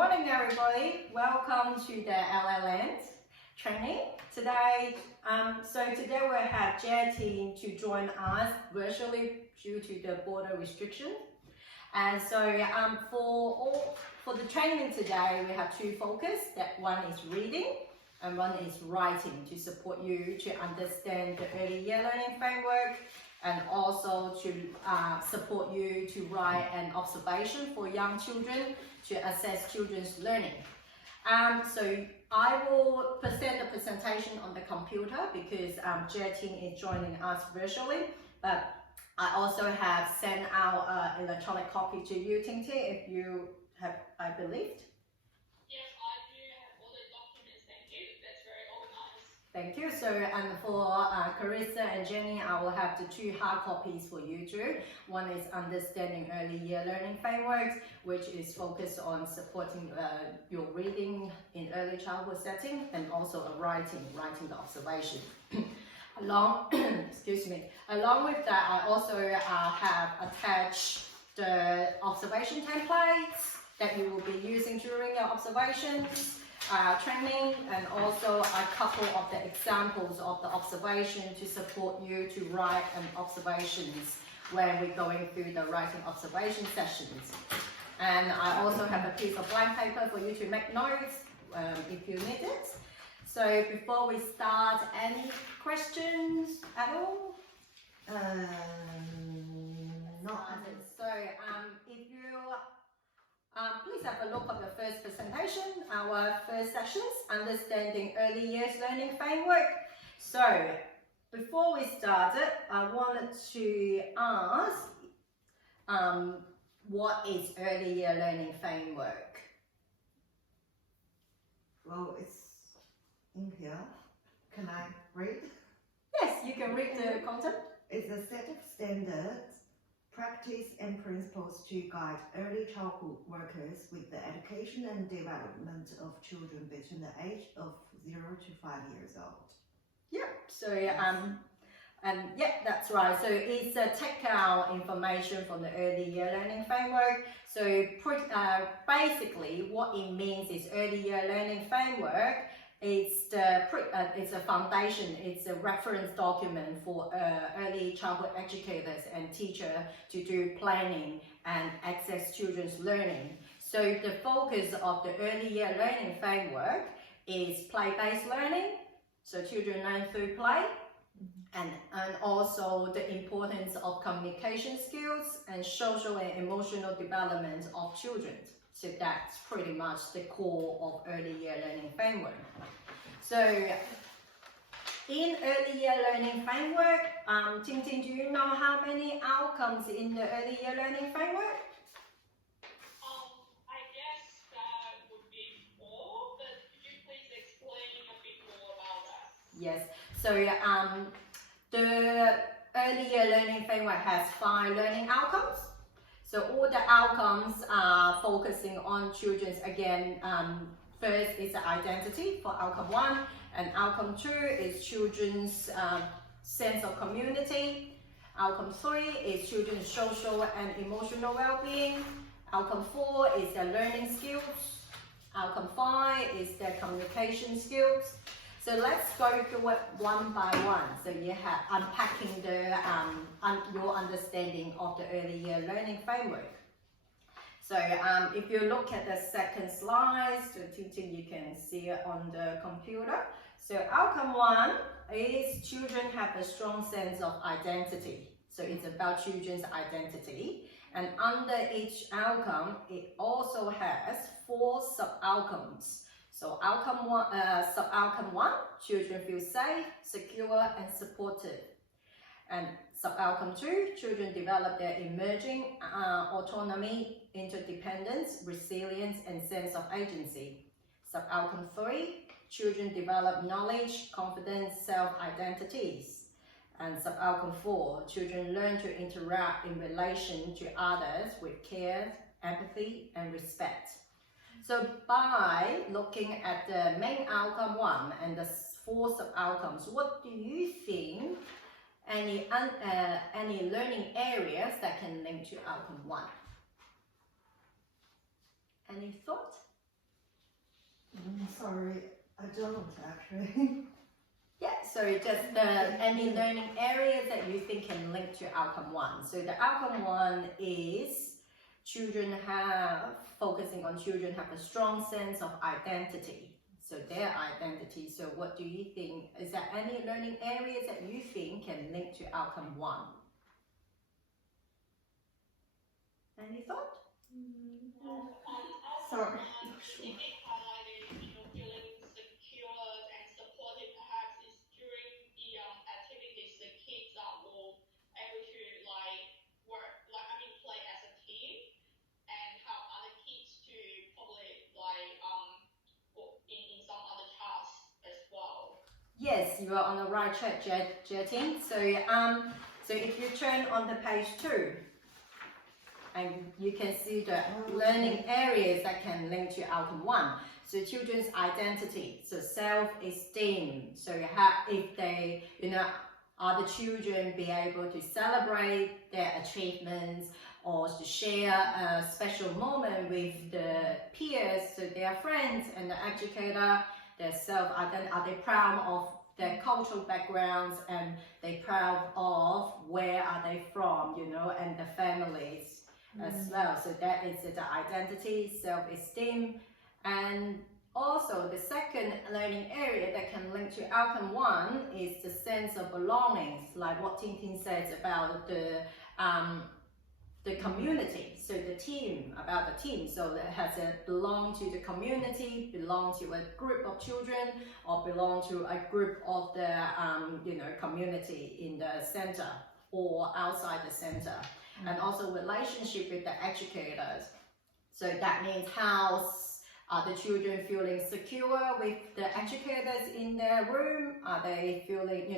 morning, everybody. Welcome to the LLN training. Today we have Jetty to join us virtually due to the border restriction. And so for the training today, we have two focus. That one is reading and one is writing to support you to understand the early year learning framework and also to support you to write an observation for young children to assess children's learning. So I will present the presentation on the computer because Jetty is joining us virtually, but I also have sent out an electronic copy to you, Ting Ting, if you have, I believe. Yes, I do have all the documents, thank you. That's very organized. Thank you. So, and for Carissa and Jenny, I will have the two hard copies for you too. One is Understanding Early Year Learning Frameworks, which is focused on supporting your reading in early childhood setting, and also a writing the observation. Along with that, I also have attached the observation templates that you will be using during your observations training, and also a couple of the examples of the observation to support you to write an observations when we're going through the writing observation sessions. And I also have a piece of blank paper for you to make notes if you need it. So before we start, any questions at all? Not So if you please have a look at the first presentation, our first sessions, Understanding Early Years Learning Framework. So before we started, I wanted to ask, what is Early Year Learning Framework? Well, it's in here. Can I read? Yes, you can read the content. It's a set of standards, practice and principles to guide early childhood workers with the education and development of children between the age of 0 to 5 years old. Yeah, so that's right. So it's take out information from the early year learning framework. So basically what it means is early year learning framework. It's a foundation, it's a reference document for early childhood educators and teachers to do planning and access children's learning. So the focus of the early year learning framework is play-based learning, so children learn through play, and also the importance of communication skills and social and emotional development of children. So that's pretty much the core of early year learning framework. So in early year learning framework, Ting Ting, do you know how many outcomes in the early year learning framework? I guess that would be 4, but could you please explain a bit more about that? Yes. So the early year learning framework has 5 learning outcomes. So all the outcomes are focusing on children's, again, first is the identity for outcome 1, and outcome 2 is children's sense of community. Outcome 3 is children's social and emotional well-being. Outcome 4 is their learning skills. Outcome 5 is their communication skills. So let's go through it one by one. So you have unpacking your understanding of the early year learning framework. So if you look at the second slide, so you can see it on the computer. So outcome 1 is children have a strong sense of identity. So it's about children's identity. And under each outcome, it also has 4 sub-outcomes. So sub-outcome 1, children feel safe, secure, and supported. And sub-outcome 2, children develop their emerging autonomy, interdependence, resilience, and sense of agency. Sub-outcome 3, children develop knowledge, confidence, self-identities. And sub-outcome 4, children learn to interact in relation to others with care, empathy, and respect. So by looking at the main outcome 1 and the 4 sub-outcomes, what do you think any learning areas that can link to outcome 1? Any thought? sorry, I don't actually. Yeah, so just any learning areas that you think can link to outcome 1. So the outcome 1 is focusing on children have a strong sense of identity. So their identity. So what do you think? Is there any learning areas that you think can link to outcome 1? Any thought? Sorry. It highlighted, feeling secure and supported perhaps is during the activities the kids are more able to work, play as a team and help other kids to probably in some other tasks as well. Yes, you are on the right track, Jetting. So if you turn on the page 2, and you can see the learning areas that can link to outcome 1. So children's identity, so self-esteem. So if they, are the children be able to celebrate their achievements or to share a special moment with the peers, so their friends and the educator, their self-identity, are they proud of their cultural backgrounds and they proud of where are they from, and the families as well. So that is the identity, self-esteem, and also the second learning area that can link to outcome 1 is the sense of belongings, like what Ting Ting says about the community, so the team, about the team. So that has to belong to the community, belong to a group of children, or belong to a group of the community in the center or outside the center. And also relationship with the educators. So that means how are the children feeling secure with the educators in their room? Are they feeling,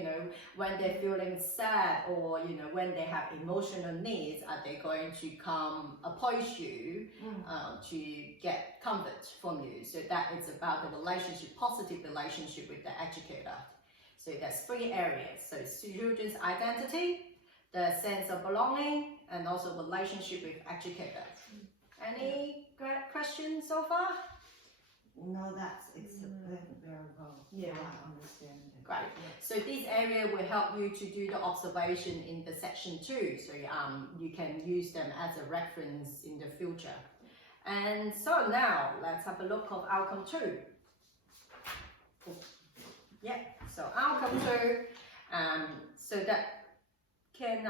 when they're feeling sad or, when they have emotional needs, are they going to come approach you to get comfort from you? So that is about the relationship, positive relationship with the educator. So that's 3 areas. So children's identity, the sense of belonging, and also relationship with educators. Any questions so far? No, that's explained very well. Yeah. I understand it. Great. So this area will help you to do the observation in the section 2. So you can use them as a reference in the future. And so now let's have a look of outcome 2. Yeah. So outcome 2. So that can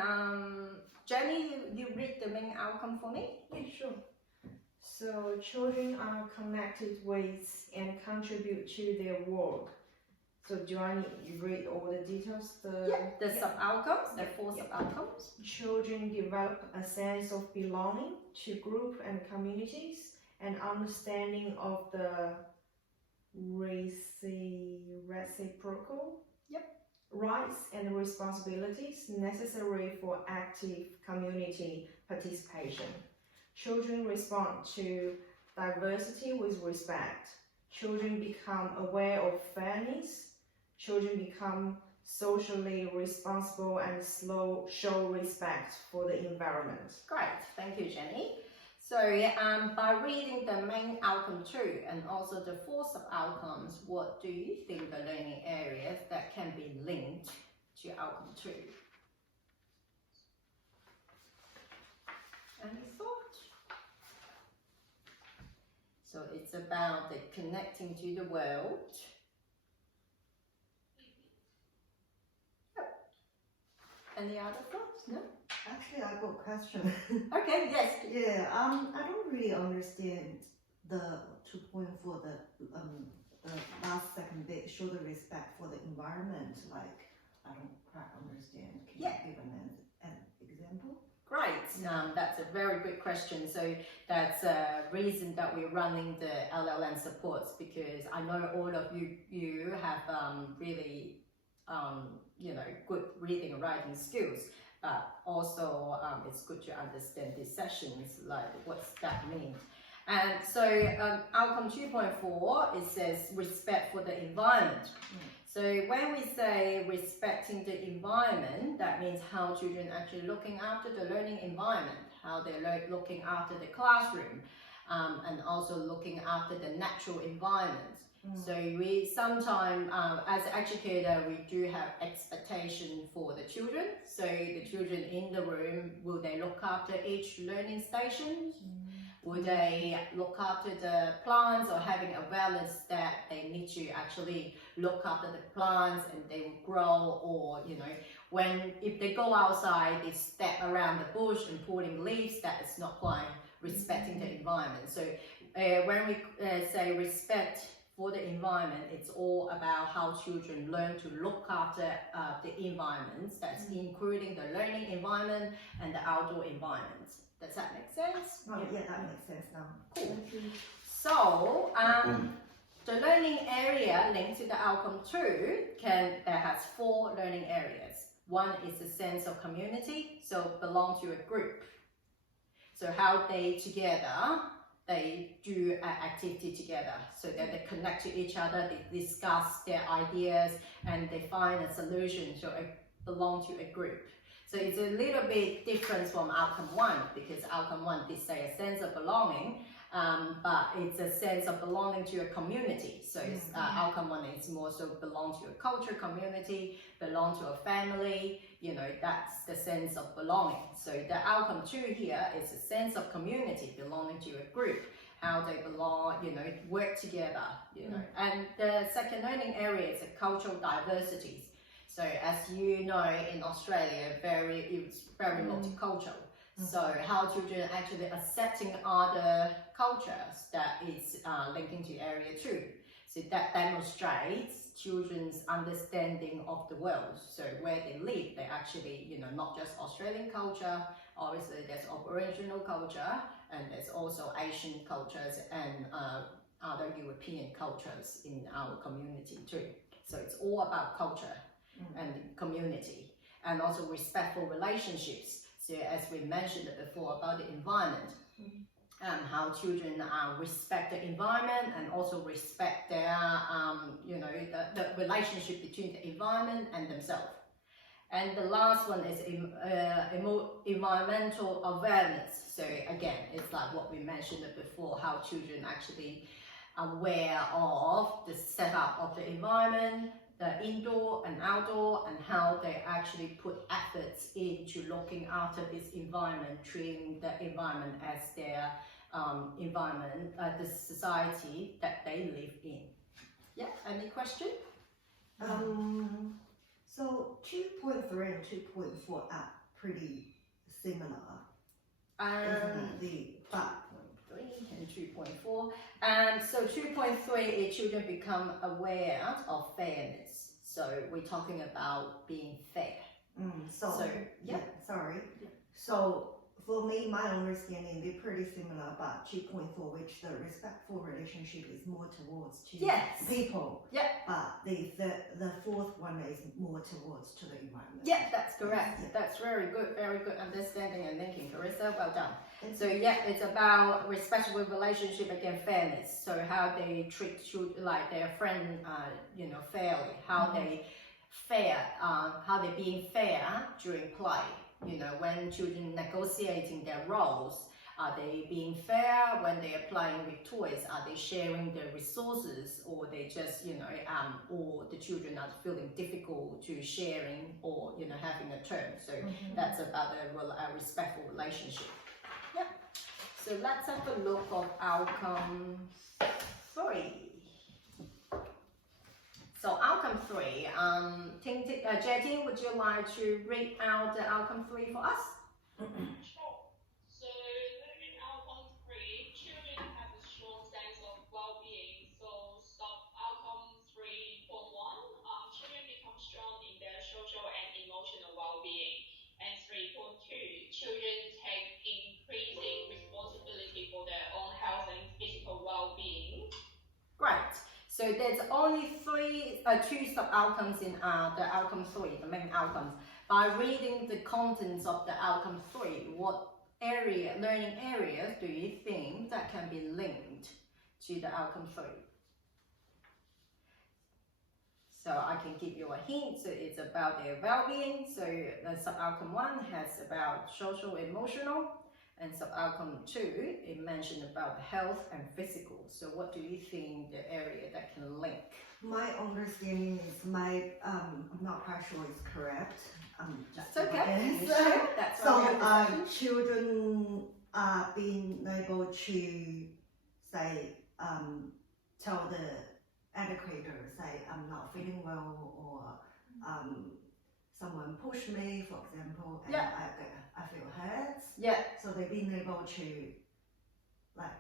Jenny, you read the main outcome for me? Yeah, sure. So children are connected with and contribute to their work. So do I need to read all the details? The sub-outcomes, the 4 sub-outcomes. Children develop a sense of belonging to group and communities and understanding of the reciprocal rights and responsibilities necessary for active community participation. Children respond to diversity with respect. Children become aware of fairness. Children become socially responsible and show respect for the environment. Great, thank you, Jenny. So by reading the main outcome 2 and also the 4 sub-outcomes, what do you think the learning areas that can be linked to outcome 2? Any thought? So it's about the connecting to the world. Yep. Any other thoughts? No? Actually, I got a question. Okay, yes. Yeah, I don't really understand the 2.4, the last second bit, show the respect for the environment. Like, I don't quite understand. Can you give an example? Great, that's a very good question. So that's a reason that we're running the LLM supports, because I know all of you have really good reading and writing skills, but also it's good to understand these sessions, like what's that mean. And so outcome 2.4, it says respect for the environment. So when we say respecting the environment, that means how children actually looking after the learning environment, how they're looking after the classroom, and also looking after the natural environment. So we sometimes, as an educator, we do have expectation for the children. So the children in the room, will they look after each learning station? Will they look after the plants, or having awareness that they need to actually look after the plants and they will grow, or if they go outside, they step around the bush and pulling leaves, that is not quite respecting the environment. So when we say respect for the environment, it's all about how children learn to look after the environments, that's including the learning environment and the outdoor environment. Does that make sense? Oh, yeah, that makes sense now. Cool. So the learning area linked to the outcome 2 that has 4 learning areas. One is the sense of community, so belong to a group. So how they do an activity together, so that they connect to each other, they discuss their ideas, and they find a solution. So belong to a group. So it's a little bit different from outcome 1, because outcome 1 did say a sense of belonging, but it's a sense of belonging to a community. So outcome 1 is more so belong to a culture, community, belong to a family, that's the sense of belonging. So the outcome 2 here is a sense of community, belonging to a group, how they belong, work together, And the second learning area is a cultural diversity. So as you know, in Australia, it's very multicultural. So how children actually accepting other cultures, that is linking to area 2. So that demonstrates children's understanding of the world. So where they live, they actually, not just Australian culture, obviously there's Aboriginal culture, and there's also Asian cultures and other European cultures in our community too. So it's all about culture and community, and also respectful relationships. So as we mentioned before about the environment, how children respect the environment and also respect their, the relationship between the environment and themselves. And the last one is environmental awareness. So again, it's like what we mentioned before, how children actually aware of the setup of the environment, the indoor and outdoor, and how they actually put efforts into looking after this environment, treating the environment as their environment, the society that they live in. Yeah, any question? So 2.3 and 2.4 are pretty similar. Isn't it? But 2.3 and 2.4. And so 2.3 is children become aware of fairness. So we're talking about being fair. So for me, my understanding, they're pretty similar, but 2.4, which the respectful relationship is more towards people. Yeah. But the fourth one is more towards to the environment. Yeah, that's correct. Yeah. That's very good understanding and thinking, Carissa. Well done. So yeah, it's about respectful relationship, again, fairness. So how they treat children like their friend, fairly. How they how they're being fair during play. When children negotiating their roles, are they being fair? When they are playing with toys, are they sharing their resources, or they just, or the children are feeling difficult to sharing or, having a turn. So that's about a respectful relationship. Yeah. So let's have a look of outcome 3. So outcome 3, Jetty, would you like to read out the outcome 3 for us? Sure. So learning outcome 3, children have a strong sense of well-being. So outcome 3.1, children become strong in their social and emotional well-being. And 3.2, children take increasing responsibility for their own health and physical well-being. Great. So there's only 2 sub-outcomes in the outcome 3, the main outcomes. By reading the contents of the outcome 3, what learning areas do you think that can be linked to the outcome 3? So I can give you a hint. So it's about their well-being. So the sub-outcome 1 has about social, emotional, And sub-outcome 2, it mentioned about health and physical. So what do you think the area that can link? My understanding is I'm not quite sure it's correct. That's okay. You So, sure? That's why we have this session. children are being able to say, tell the educator, say, I'm not feeling well, or someone pushed me, for example, and Yeah. I feel hurt. Yeah. So they've been able to like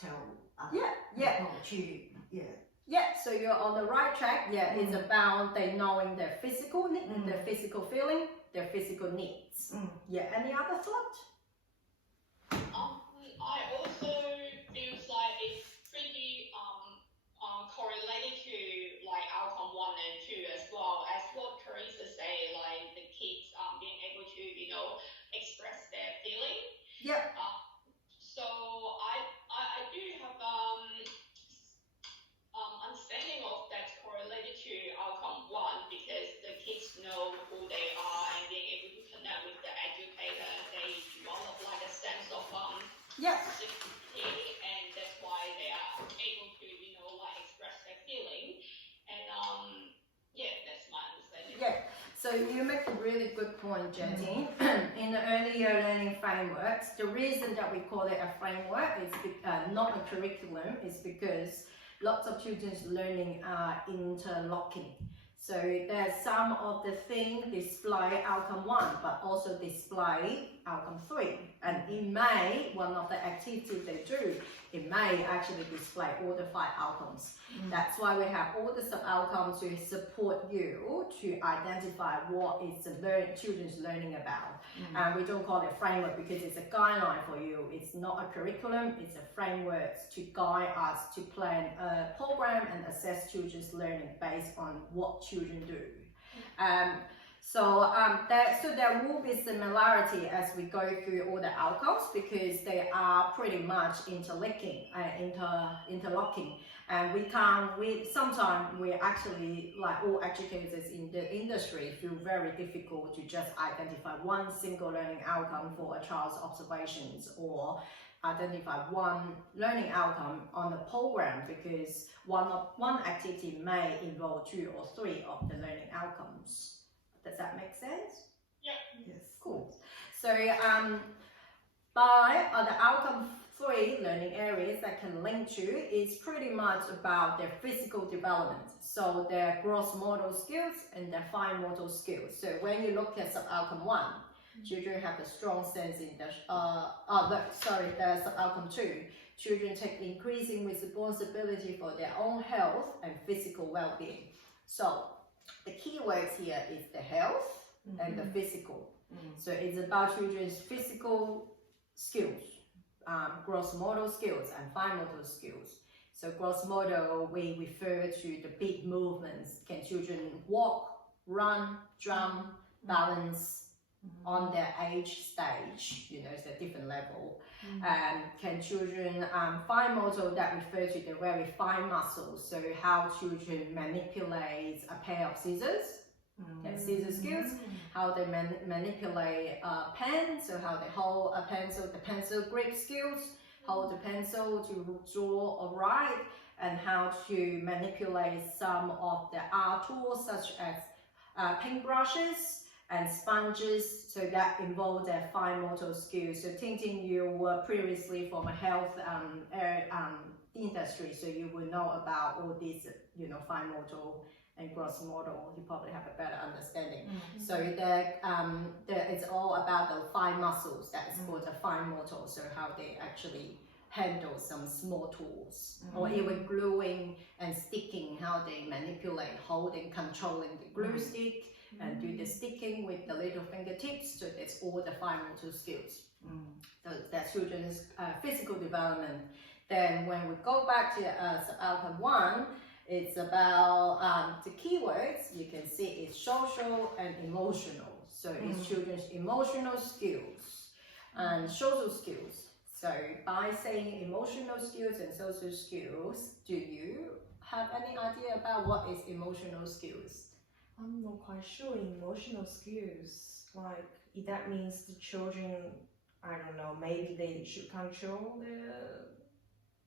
tell Yeah. people to Yeah, so you're on the right track. Yeah, it's about they knowing their physical need, their physical feeling, their physical needs. Yeah, any other thought? I also feels like it's pretty correlated to like outcome 1 and 2 as well as what Teresa say, like the kids being able to express their feeling. Yeah. So I do have understanding of that's correlated to outcome 1 because the kids know who they are and being able to connect with the educator, they develop like a sense of security, and that's why they are able to like express their feeling. And that's my understanding. Yeah. So you make a really good point, Jetty. In the earlier learning frameworks, the reason that we call it a framework is not a curriculum is because lots of children's learning are interlocking. So there's some of the things display outcome 1, but also display outcome 3. And in May, one of the activities they do, it may actually display all the 5 outcomes. That's why we have all the sub-outcomes to support you to identify what is the children's learning about. And we don't call it framework because it's a guideline for you. It's not a curriculum, it's a framework to guide us to plan a program and assess children's learning based on what children do. So there will be similarity as we go through all the outcomes because they are pretty much interlocking, and sometimes we actually, like all educators in the industry, feel very difficult to just identify one single learning outcome for a child's observations or identify one learning outcome on the program because one activity may involve 2 or 3 of the learning outcomes. Does that make sense? Yeah. Yes. Cool. So by the outcome 3 learning areas that can link to is pretty much about their physical development. So their gross motor skills and their fine motor skills. So when you look at sub-outcome 1, children have a strong sense in the sub-outcome 2. Children take increasing responsibility for their own health and physical well-being. So the key words here is the health and the physical. So it's about children's physical skills, gross motor skills and fine motor skills. So gross motor, we refer to the big movements. Can children walk, run, jump, balance on their age stage? It's a different level. Can children, fine motor, that refer to the very fine muscles, so how children manipulate a pair of scissors, scissor skills, how they manipulate a pen, so how they hold a pencil, the pencil grip skills, hold the pencil to draw or write, and how to manipulate some of the art tools such as paintbrushes and sponges, so that involve their fine motor skills. So Tintin, you were previously from a health industry, so you will know about all these, fine motor and gross motor. You probably have a better understanding. So it's all about the fine muscles. That is called a fine motor. So how they actually handle some small tools, or even gluing and sticking, how they manipulate, holding, controlling the glue stick, and do the sticking with the little fingertips. So that's all the fine motor skills. So that's children's physical development. Then when we go back to outcome 1, it's about the keywords you can see is social and emotional. So it's children's emotional skills and social skills. So by saying emotional skills and social skills, do you have any idea about what is emotional skills? I'm not quite sure. Emotional skills, like if that means the children I don't know, maybe they should control their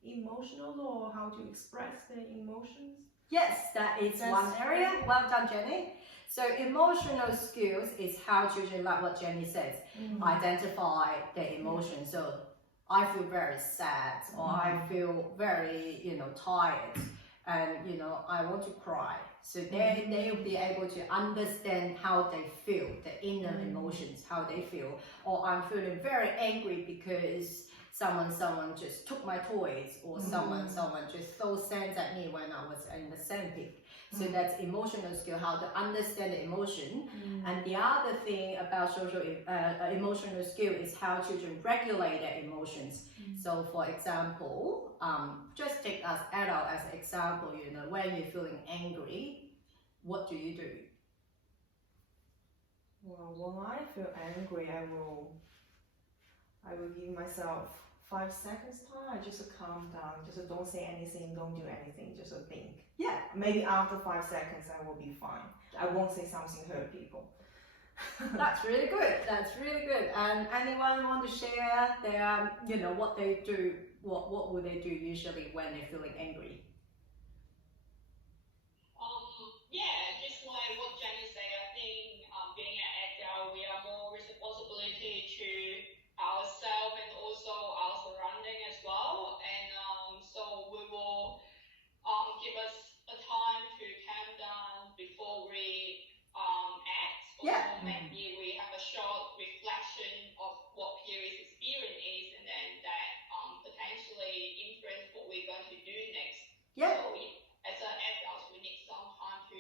emotional or how to express their emotions? Yes, that is one area. Well done, Jenny. So emotional skills is how children, like what Jenny says, identify their emotions. So I feel very sad, or I feel very, tired, and I want to cry. So they'll be able to understand how they feel, the inner emotions, how they feel. Or I'm feeling very angry because someone just took my toys, or someone just threw sands at me when I was in the sand pit. So that's emotional skill, how to understand the emotion. And the other thing about emotional skill is how children regulate their emotions. So for example, just take us adult as an example, when you're feeling angry, what do you do? Well, when I feel angry, I will give myself 5 seconds time. I just calm down. Just don't say anything. Don't do anything. Just think. Yeah. Maybe after 5 seconds, I will be fine. I won't say something hurt people. That's really good. That's really good. And anyone want to share their, what they do? What would they do usually when they're feeling angry? Yeah, just like what Jenny said, I think being an adult, we are more responsibility to ourselves and also our surrounding as well. And so we will give us a time to calm down before we act. Yeah. Or maybe we have a short reflection of what previous experience is, and then that potentially influence what we're going to do next. Yeah. So as an adult, we need some time to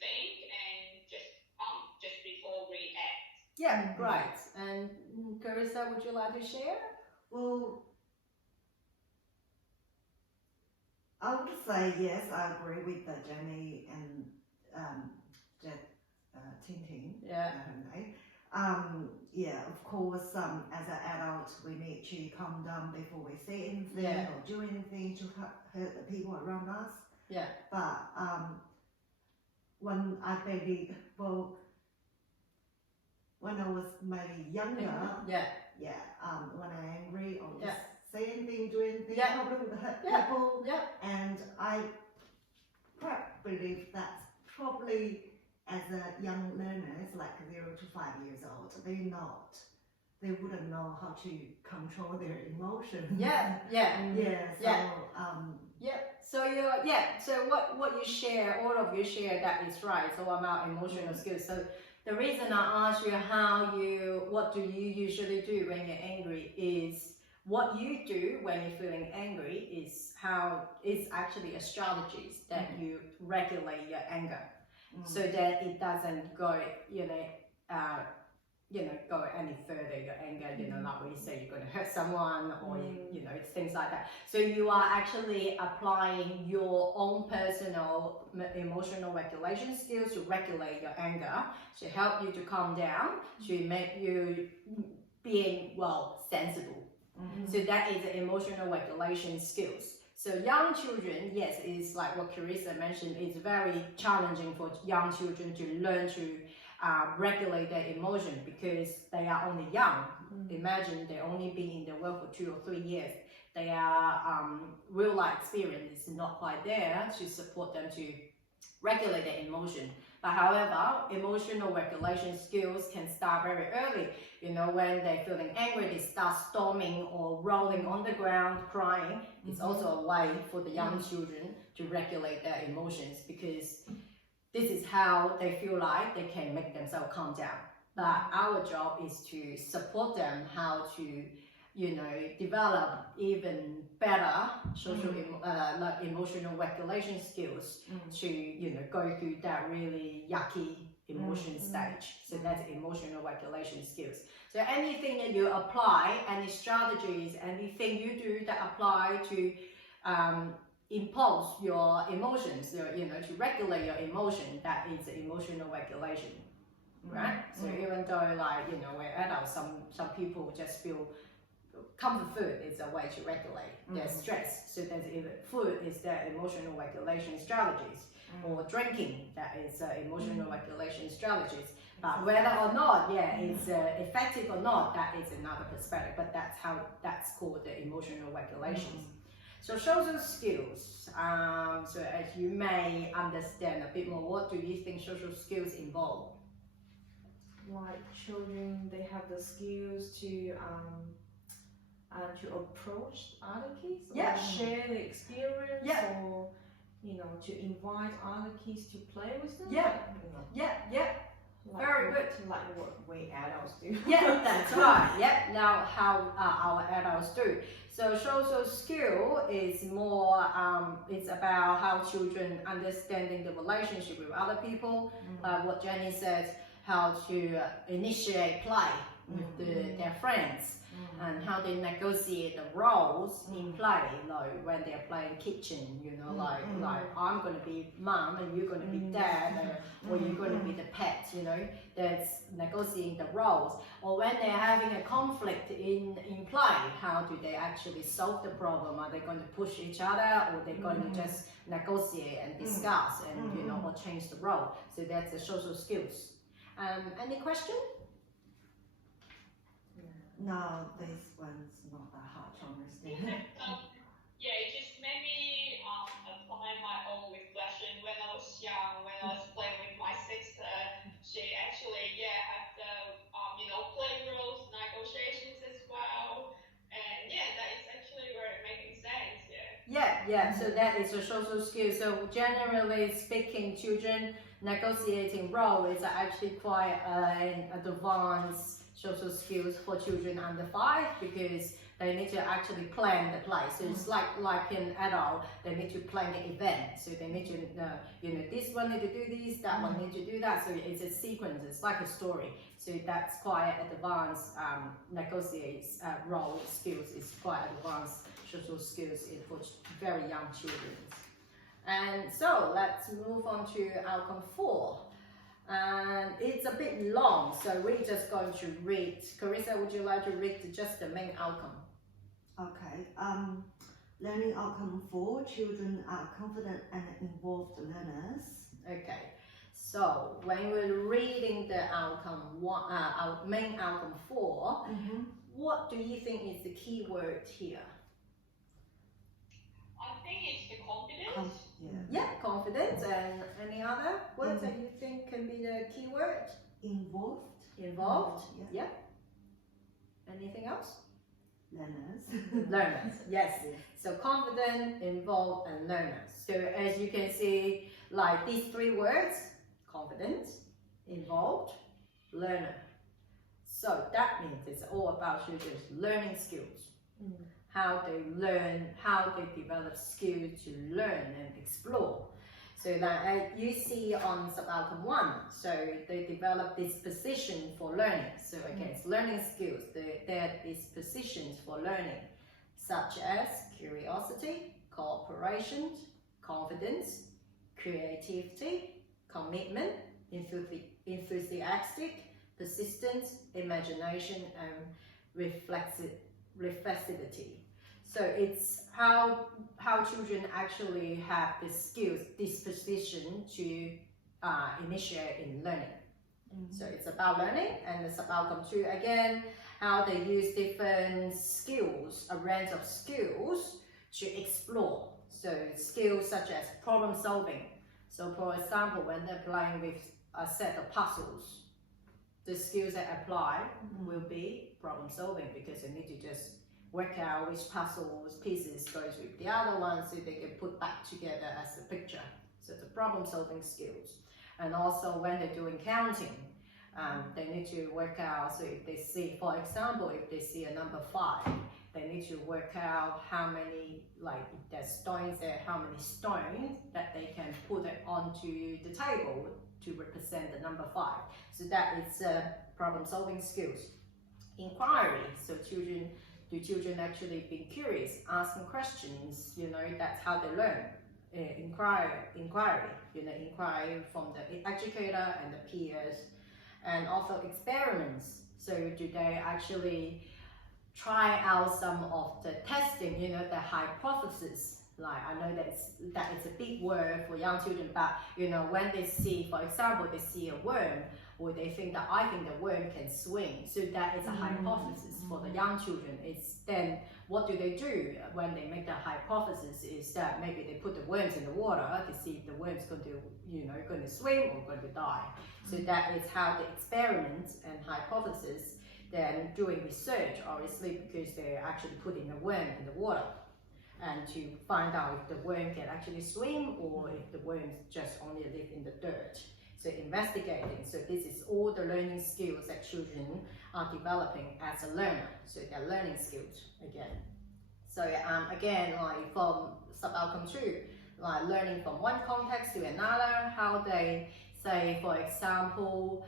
think and just before we act. Yeah, right. And Carissa, would you like to share? Well, I would say yes, I agree with Jenny and Tintin. Yeah. Yeah, of course, as an adult, we need to calm down before we say anything or do anything to hurt the people around us. Yeah. But when I when I was maybe younger, when I'm angry or just say anything, do anything, probably would hurt people. Yeah. And I believe that's probably as a young learners, like 0 to 5 years old, they wouldn't know how to control their emotions. So what you share, all of you share, that is right. So about emotional skills. So the reason I asked you what do you usually do when you're angry is what you do when you're feeling angry is how it's actually a strategy that you regulate your anger, so that it doesn't go go any further, your anger, like when you say you're going to hurt someone or, it's things like that. So you are actually applying your own personal emotional regulation skills to regulate your anger, to help you to calm down, to make you being, sensible. So that is the emotional regulation skills. So young children, yes, it's like what Carissa mentioned, it's very challenging for young children to learn to regulate their emotion because they are only young. Imagine they only been in the world for 2 or 3 years. Their real life experience is not quite there to support them to regulate their emotion. But however, emotional regulation skills can start very early. When they're feeling angry, they start storming or rolling on the ground, crying. It's also a way for the young children to regulate their emotions, because this is how they feel like they can make themselves calm down. But our job is to support them how to, develop even better emotional regulation skills to, go through that really yucky emotion stage. So that's emotional regulation skills. So anything that you apply, any strategies, anything you do that apply to impulse your emotions, to regulate your emotion, that is emotional regulation, right? So even though we're adults, some people just feel comfort food is a way to regulate their stress. So there's even food is their emotional regulation strategies, or drinking, that is emotional regulation strategies. But whether or not, it's effective or not, that is another perspective. But that's called the emotional regulations. So social skills. So as you may understand a bit more, what do you think social skills involve? Like children, they have the skills to approach other kids, Yeah. or share the experience, Yeah. or to invite other kids to play with them. Yeah. Like Very good. Like what we adults do. Yeah, that's right. Now how our adults do. So social skill is more, it's about how children understanding the relationship with other people. What Jenny said, how to initiate play with their friends, and how they negotiate the roles in play, like when they're playing kitchen, like I'm going to be mom and you're going to be dad, or you're going to be the pet, that's negotiating the roles. Or when they're having a conflict in play, how do they actually solve the problem? Are they going to push each other, or they're going to just negotiate and discuss and or change the role? So that's the social skills. Any question? No, this one's not that hard to understand. It just made me apply my own reflection when I was young, when I was playing with my sister. She actually had the play roles, negotiations as well, and that is actually very making sense. So that is a social skill. So generally speaking, children negotiating role is actually quite an advanced social skills for children under 5, because they need to actually plan the play. So it's like an adult, they need to plan the event. So they need to this one need to do this, that one need to do that. So it's a sequence, it's like a story. So that's quite advanced negotiate role skills. It's quite advanced social skills for very young children. And so let's move on to outcome 4. And it's a bit long, so we're just going to read. Carissa, would you like to read just the main outcome? Okay. Learning outcome 4, children are confident and involved learners. Okay. So when we're reading the outcome 1, our main outcome 4, what do you think is the key word here? I think it's the confidence. Confidence. And any other words that you think can be the key word? Involved. Anything else? Learners. Learners, yes. So confident, involved, and learners. So as you can see, like these 3 words, confident, involved, learner. So that means it's all about children's learning skills. How they learn, how they develop skills to learn and explore. So that you see on sub-outcome 1, so they develop disposition for learning. So again, it's learning skills, they're dispositions for learning, such as curiosity, cooperation, confidence, creativity, commitment, enthusiastic, persistence, imagination, and reflexivity. So it's how children actually have the skills, disposition to initiate in learning. So it's about learning, and the sub-outcome 2 again, how they use different skills, a range of skills to explore. So skills such as problem solving. So for example, when they're playing with a set of puzzles, the skills that apply will be problem solving, because they need to just work out which puzzles pieces goes with the other one, so they can put back together as a picture. So the problem solving skills. And also when they're doing counting, they need to work out, so if they see, for example, if they see a number 5, they need to work out how many, like if there's stones there, how many stones that they can put it onto the table to represent the number 5. So that is problem solving skills. Inquiry, so children actually being curious, asking questions, that's how they learn. Inquiry, inquiry from the educator and the peers, and also experiments. So do they actually try out some of the testing, you know, the hypothesis. Like, I know that it's a big word for young children, but you know, when they see, for example, they see a worm, or they think that I think the worm can swim. So that is a hypothesis for the young children. It's then what do they do when they make that hypothesis is that maybe they put the worms in the water to see if the worm's going to, you know, going to swim or going to die. So that is how they experiment and hypothesis, then doing research, obviously, because they're actually putting the worm in the water and to find out if the worm can actually swim or if the worms just only live in the dirt. So investigating, so this is all the learning skills that children are developing as a learner. So they're learning skills again. So again, like from sub-outcome 2, like learning from one context to another, how they say, for example,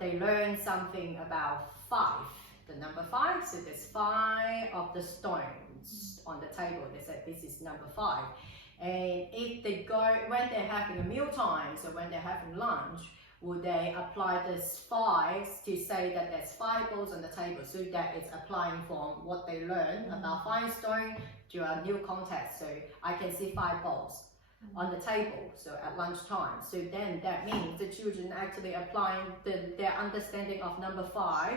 they learn something about 5, the number 5. So there's 5 of the stones on the table. They said this is number 5. And if they go, when they're having a meal time, so when they're having lunch, would they apply this 5 to say that there's 5 balls on the table, so that it's applying from what they learn about 5 stone to a new context. So I can see 5 balls on the table, so at lunchtime. So then that means the children actually applying their understanding of number 5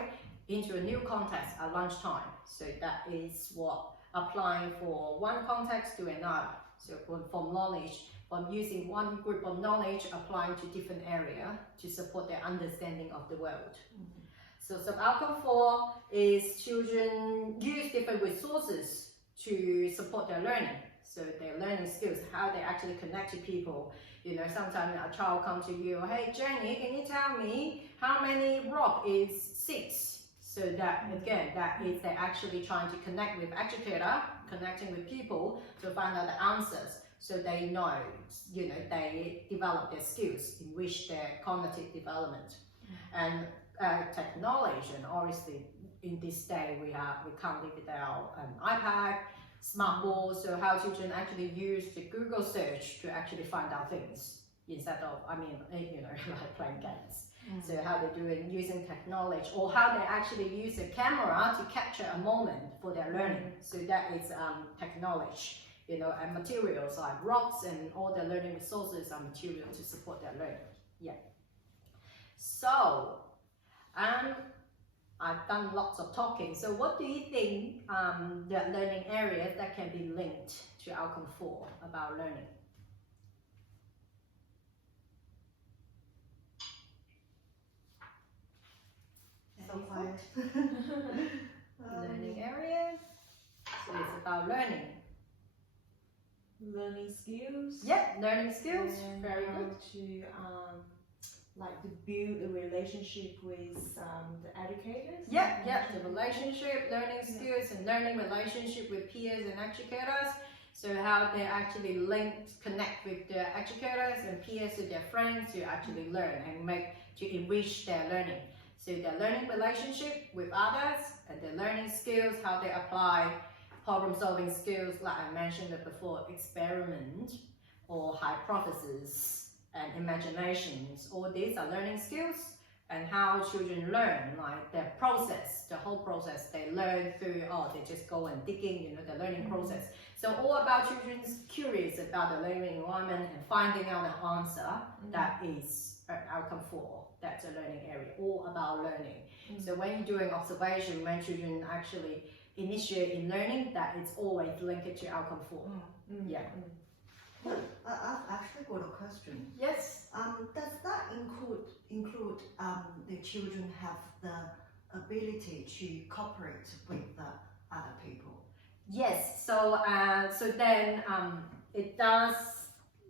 into a new context at lunchtime. So that is what applying for one context to another. So from knowledge, from using one group of knowledge, applying to different area to support their understanding of the world. So sub-outcome 4 is children use different resources to support their learning. So their learning skills, how they actually connect to people. You know, sometimes a child comes to you, hey Jenny, can you tell me how many rock is 6? So that, again, that is they're actually trying to connect with educator, connecting with people to find out the answers. So they know, you know, they develop their skills, enrich their cognitive development. And technology, and obviously in this day we can't live without an iPad, smart board, so how children actually use the Google search to actually find out things instead of, you know, like playing games. So how they're doing using technology, or how they actually use a camera to capture a moment for their learning. So that is technology, you know, and materials like rocks and all the learning resources are material to support their learning. Yeah. So, I've done lots of talking. So what do you think the learning areas that can be linked to outcome 4 about learning? So quiet. Learning areas. So it's about learning. Learning skills. Yep, learning skills. And Very how good. to like to build a relationship with the educators. Yeah, the relationship, learning skills, and learning relationship with peers and educators. So how they actually connect with the educators and peers with their friends to actually learn and to enrich their learning. So their learning relationship with others and their learning skills, how they apply problem-solving skills, like I mentioned it before, experiment or hypothesis and imaginations. All these are learning skills, and how children learn, like their process, the whole process they learn through, they just go and digging, you know, the learning process. So all about children's curious about the learning environment and finding out the answer. That is outcome 4. That's a learning area, all about learning. So when you're doing observation, when children actually initiate in learning, that is always linked to outcome 4. Yeah. I've actually got a question. Yes. Does that include the children have the ability to cooperate with the other people? Yes. So then it does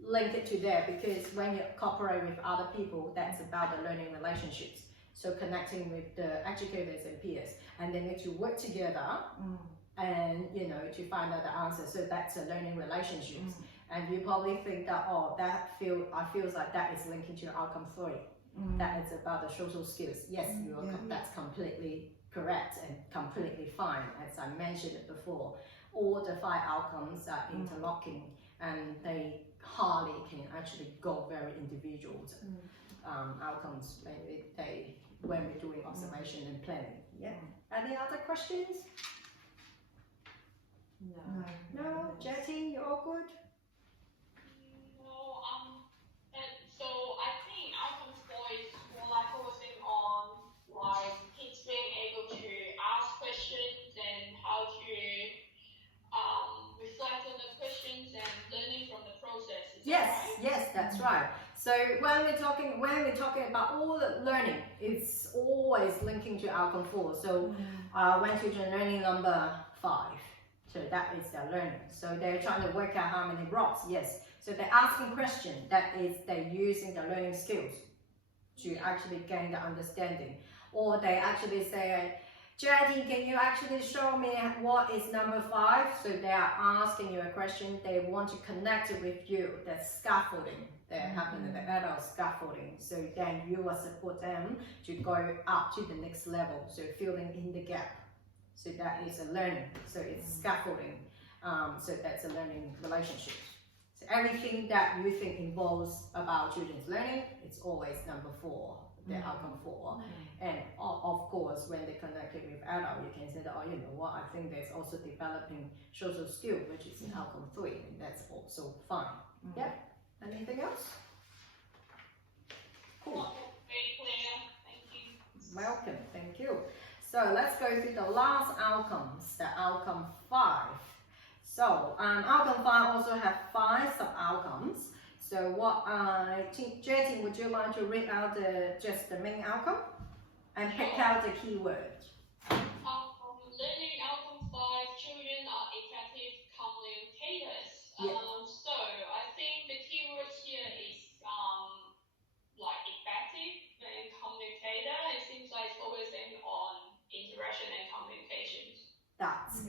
link it to there, because when you cooperate with other people, that's about the learning relationships. So connecting with the educators and peers, and they need to work together and, you know, to find out the answer. So that's a learning relationships. And you probably think that, I feel like that is linking to outcome 3. That is about the social skills. Yes, that's completely correct and completely fine. As I mentioned it before, all the 5 outcomes are interlocking, and they hardly can actually go very individual outcomes when we're doing observation and planning. Yeah. Any other questions? No, Jetty, you all good? No, and so I think outcome 4 is more like focusing on like kids being able to ask questions and how to reflect on the questions and learning from the process. Is that right? Yes, that's right. So when we're talking about all the learning, it's always linking to outcome 4. So when children learning number 5, so that is their learning. So they're trying to work out how many rocks. Yes. So they're asking questions. That is they're using their learning skills to actually gain the understanding. Or they actually say, Jackie, can you actually show me what is number 5? So they are asking you a question. They want to connect it with you. That's scaffolding. That happens in the adult scaffolding. So then you will support them to go up to the next level. So filling in the gap. So that is a learning. So it's scaffolding. So that's a learning relationship. So everything that you think involves about children's learning, it's always number 4, the outcome 4. And of course, when they connect it with adult, you can say that, oh, you know what, I think there's also developing social skill, which is in outcome 3, and that's also fine. Yeah. Anything else? Cool. Very clear. Thank you. Welcome. Thank you. So let's go through the last outcomes, the outcome 5. So outcome 5 also have 5 sub-outcomes. So what Jetty, would you like to read out just the main outcome and pick out the keywords? Learning outcome 5, children are effective communicators. So I think the keywords here is like effective and communicator. It seems like it's focusing on interaction and communications. That's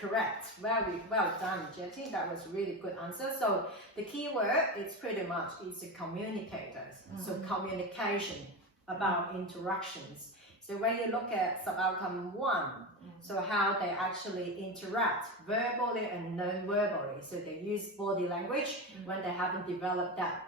correct. Very well done, Jetty. That was really good answer. So the keyword is pretty much is the communicators. So communication about interactions. So when you look at sub-outcome 1, so how they actually interact verbally and non-verbally. So they use body language when they haven't developed that,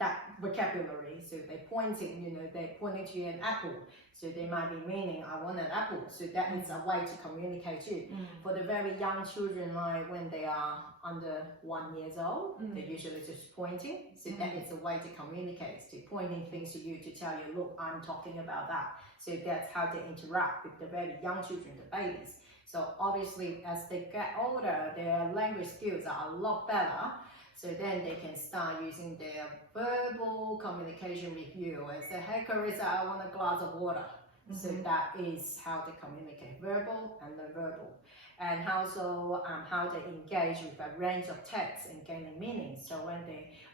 that vocabulary. So they're pointing, they're pointing to an apple. So they might be meaning, I want an apple. So that is a way to communicate to. For the very young children, like when they are under 1 year old, they're usually just pointing. So that is a way to communicate. They're pointing things to you to tell you, look, I'm talking about that. So that's how they interact with the very young children, the babies. So obviously, as they get older, their language skills are a lot better. So then they can start using their verbal communication with you and say, hey, Carissa, I want a glass of water. So that is how they communicate, verbal and non-verbal. And also how they engage with a range of texts and gaining meaning. So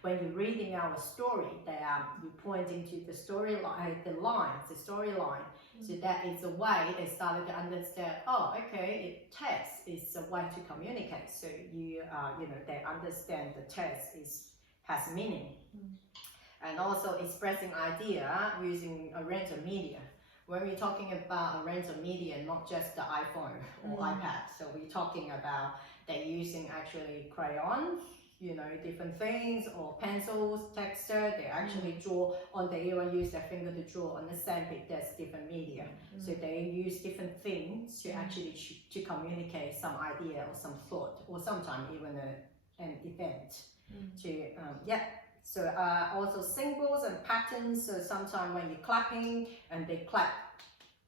when you're reading our story, you're pointing to the storyline, the storyline. So that is a way they started to understand, oh, okay, text is a way to communicate. So they understand the text has meaning. And also expressing idea using a range of media. When we're talking about a range of media, not just the iPhone or iPad. So we're talking about they're using actually crayons, different things, or pencils, texture. They actually draw on, they even use their finger to draw on the sandpit. That's different media. So they use different things to actually to communicate some idea or some thought, or sometimes even an event. So also symbols and patterns. So sometimes when you're clapping and they clap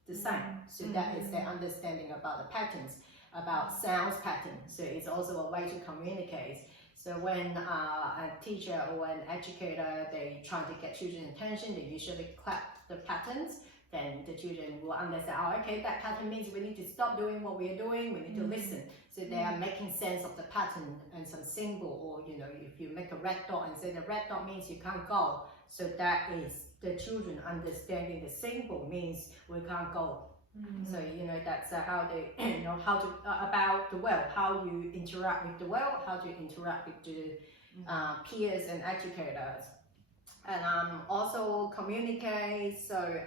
the same. So that is their understanding about the patterns, about sounds pattern. So it's also a way to communicate. So when a teacher or an educator, they try to get children's attention, they usually clap the patterns. Then the children will understand, oh, okay, that pattern means we need to stop doing what we are doing, we need to listen. So they are making sense of the pattern and some symbol, or if you make a red dot and say the red dot means you can't go. So that is the children understanding the symbol means we can't go. So that's how they how to about the world, how you interact with the world, how to interact with the peers and educators. And also communicate, so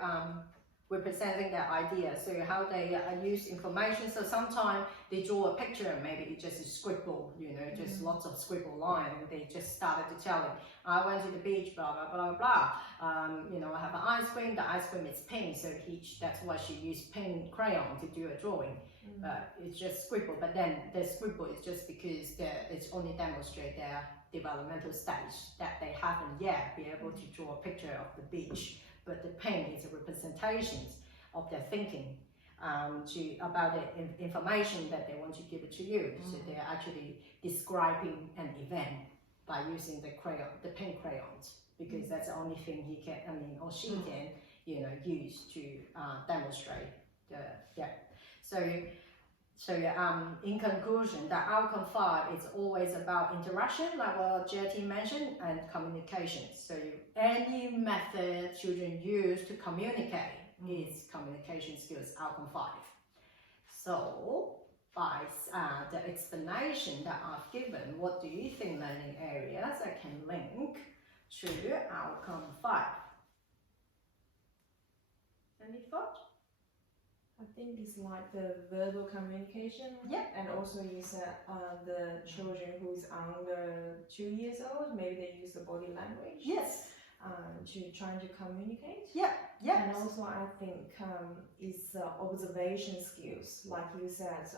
representing their idea, so how they use information. So sometimes they draw a picture, maybe it just is scribble, just lots of scribble line, and they just started to tell him, I went to the beach, blah, blah, blah, blah. I have an ice cream, the ice cream is pink, so that's why she used pink crayon to do a drawing. It's just scribble, but then the scribble is just because it's only demonstrate their developmental stage, that they haven't yet been able to draw a picture of the beach, but the paint is a representation of their thinking about the information that they want to give it to you. So they're actually describing an event by using the paint crayons, because that's the only thing he can, or she can, use to demonstrate So in conclusion, the outcome 5 is always about interaction, like what Jetty mentioned, and communication. So any method children use to communicate is communication skills outcome 5. So by the explanation that I've given, what do you think learning areas that can link to outcome 5? Any thought? I think it's like the verbal communication. Yeah. And also you said the children who's under 2 years old, maybe they use the body language. Yes. To trying to communicate. Yeah. Yeah. And also I think it's observation skills. Like you said,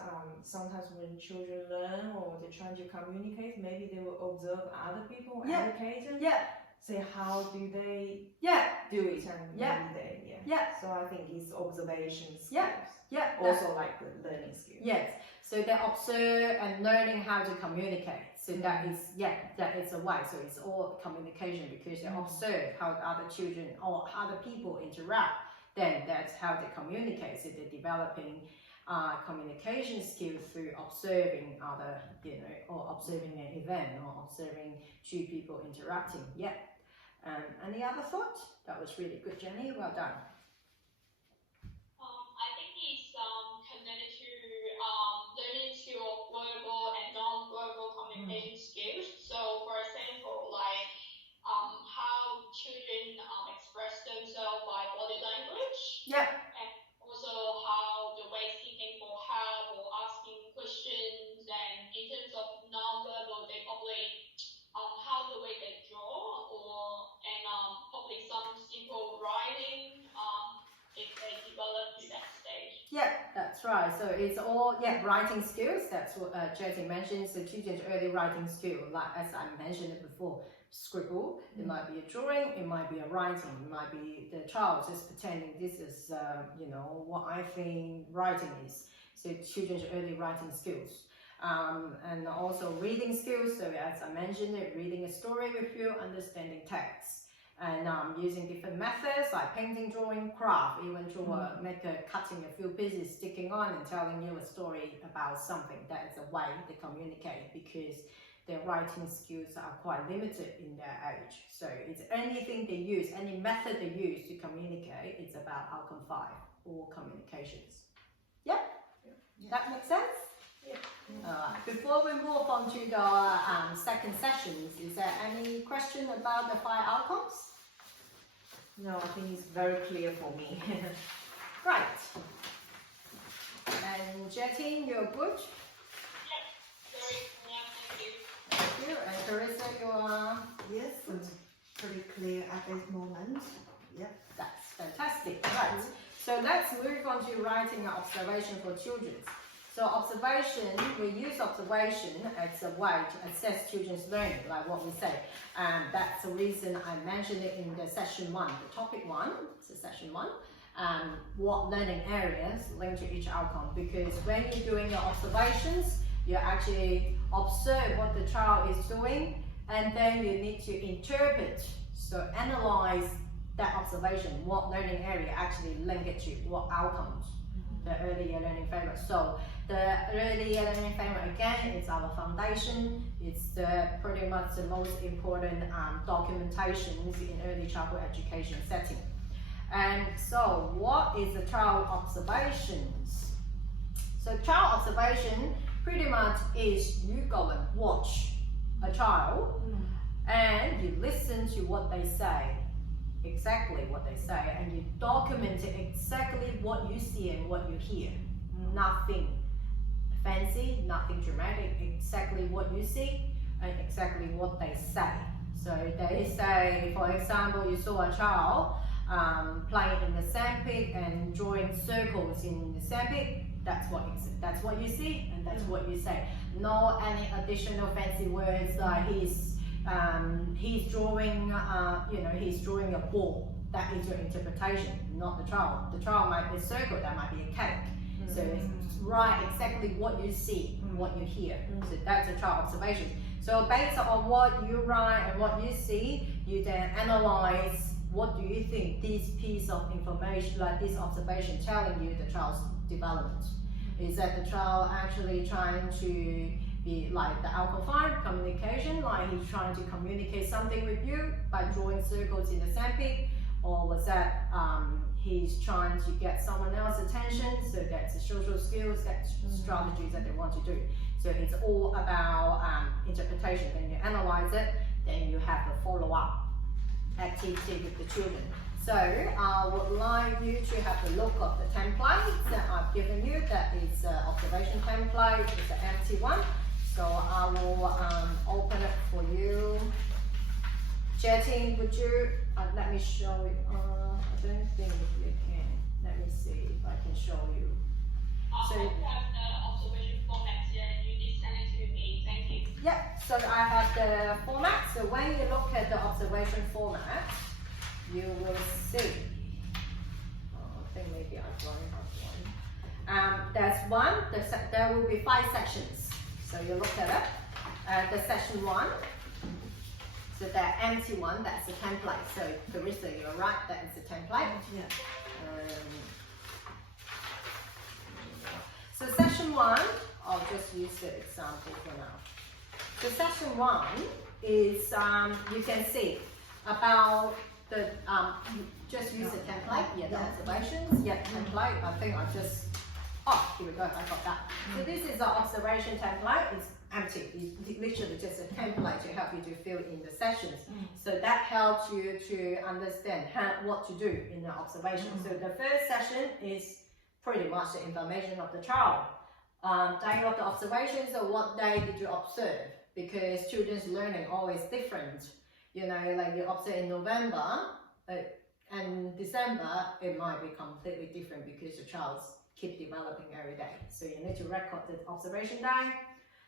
sometimes when children learn or they're trying to communicate, maybe they will observe other people, educators. Yeah. Say how do they do it, and maybe they So I think it's observation skills. Yeah. Also like the learning skills. Yes. So they observe and learning how to communicate. So that is a way. So it's all communication, because they observe how other children or other people interact. Then that's how they communicate. So they're developing communication skills through observing other, or observing an event, or observing two people interacting. Yeah. Any other thought? That was really good, Jenny. Well done. I think it's connected to learning skill of verbal and non-verbal communication skills. So, for example, like how children express themselves by body language. Yeah. And also how the way seeking for help or asking questions, and in terms of non-verbal, they probably how the way they draw, and probably some simple writing if they develop to that stage. Yeah, that's right. So it's all writing skills. That's what Jetty mentioned. So children's early writing skill, like as I mentioned it before, scribble. It might be a drawing. It might be a writing. It might be the child just pretending this is what I think writing is. So children's early writing skills. And also reading skills. So as I mentioned it, reading a story with you, understanding text. And using different methods like painting, drawing, craft, even cutting a few pieces, sticking on and telling you a story about something. That is a way they communicate, because their writing skills are quite limited in their age. So it's anything they use, any method they use to communicate, it's about outcome 5, or communications. Yeah? That makes sense? Yeah. Before we move on to the second session, is there any question about the 5 outcomes? No, I think it's very clear for me. Right. And Jetty, you're good? Yes, very clear, thank you. Thank you. And Teresa, you are? Yes, it's pretty clear at this moment. Yeah. That's fantastic. Right. So let's move on to writing an observation for children. So observation, we use observation as a way to assess children's learning, like what we say. And that's the reason I mentioned it in the session 1, the topic 1, so session 1. What learning areas link to each outcome, because when you're doing your observations, you actually observe what the child is doing, and then you need to interpret, so analyze that observation, what learning area actually link it to, what outcomes, the early year learning framework. So the early year learning framework, again, is our foundation. It's pretty much the most important documentations in early childhood education setting. And so what is the child observations? So child observation pretty much is you go and watch a child and you listen to what they say, exactly what they say, and you document exactly what you see and what you hear. Nothing fancy, nothing dramatic, exactly what you see and exactly what they say. So they say, for example, you saw a child playing in the sandpit and drawing circles in the sandpit. That's what you see, and that's what you say. No any additional fancy words like he's drawing, he's drawing a ball. That is your interpretation, not the child. The child might be a circle, that might be a cake. So it's write exactly what you see, what you hear. So that's a child observation. So based on what you write and what you see, you then analyze what do you think this piece of information, like this observation telling you the child's development. Is that the child actually trying to be like the outcome 5 communication, like he's trying to communicate something with you by drawing circles in the sandpit, or was that he's trying to get someone else's attention, so that's the social skills, that's strategies that they want to do. So it's all about interpretation. When you analyze it, then you have a follow-up activity with the children. So I would like you to have a look at the template that I've given you. That is an observation template, it's an empty one. So I will open it for you. Jetting, would you, let me show it, I don't think you can. Let me see if I can show you. So, you have the observation format here, you did send it to me, thank you. Yep, so I have the format. So when you look at the observation format, you will see, I think maybe I've run out one. There's one, there will be 5 sections. So you look at it, the section 1, so that empty one, that's the template. So Carissa, you're right, that is the template. So section 1, I'll just use the example for now. So section 1 is, you can see about the, just use the template, the observations, template. I think I just, here we go, I got that. So this is the observation template, it's empty, it's literally just a template to help you to fill in the sessions. So that helps you to understand what to do in the observation. So the first session is pretty much the information of the child. Day of the observation, so what day did you observe? Because children's learning always different. You know, like you observe in November and December, it might be completely different because the child keep developing every day. So you need to record the observation day,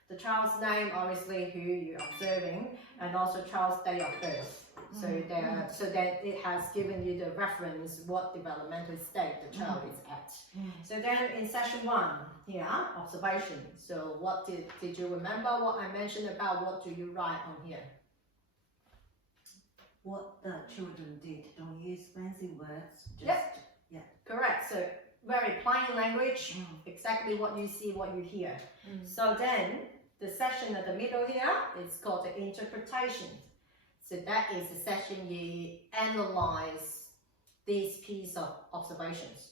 the child's name, obviously who you're observing, and also child's day of birth. So that it has given you the reference what developmental state the child is at. So then in session 1, observation. So what did you remember what I mentioned about what do you write on here? What the children did. Don't use fancy words. Correct. So very plain language, exactly what you see, what you hear. So then the section at the middle here is called the interpretation. So that is the session you analyze this piece of observations.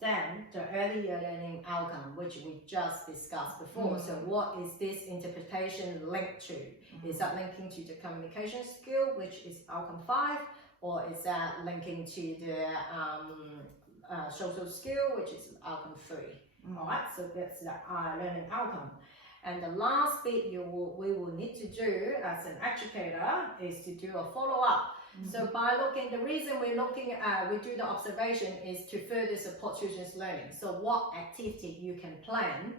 Then the early learning outcome, which we just discussed before. So what is this interpretation linked to? Is that linking to the communication skill, which is outcome 5, or is that linking to the social skill, which is outcome 3? All right, so that's the learning outcome. And the last bit we will need to do as an educator is to do a follow-up. So by the reason we do the observation is to further support children's learning. So what activity you can plan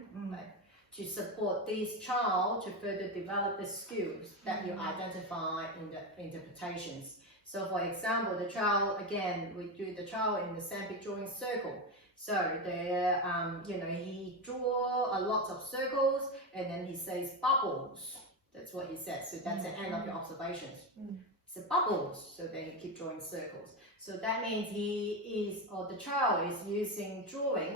to support this child to further develop the skills that you identify in the interpretations. So for example, the child, again, we do the child in the sandpit drawing circle. So there, he draw a lot of circles and then he says bubbles. That's what he says. So that's the end of your observations. It's a bubbles. So then you keep drawing circles. So that means the child is using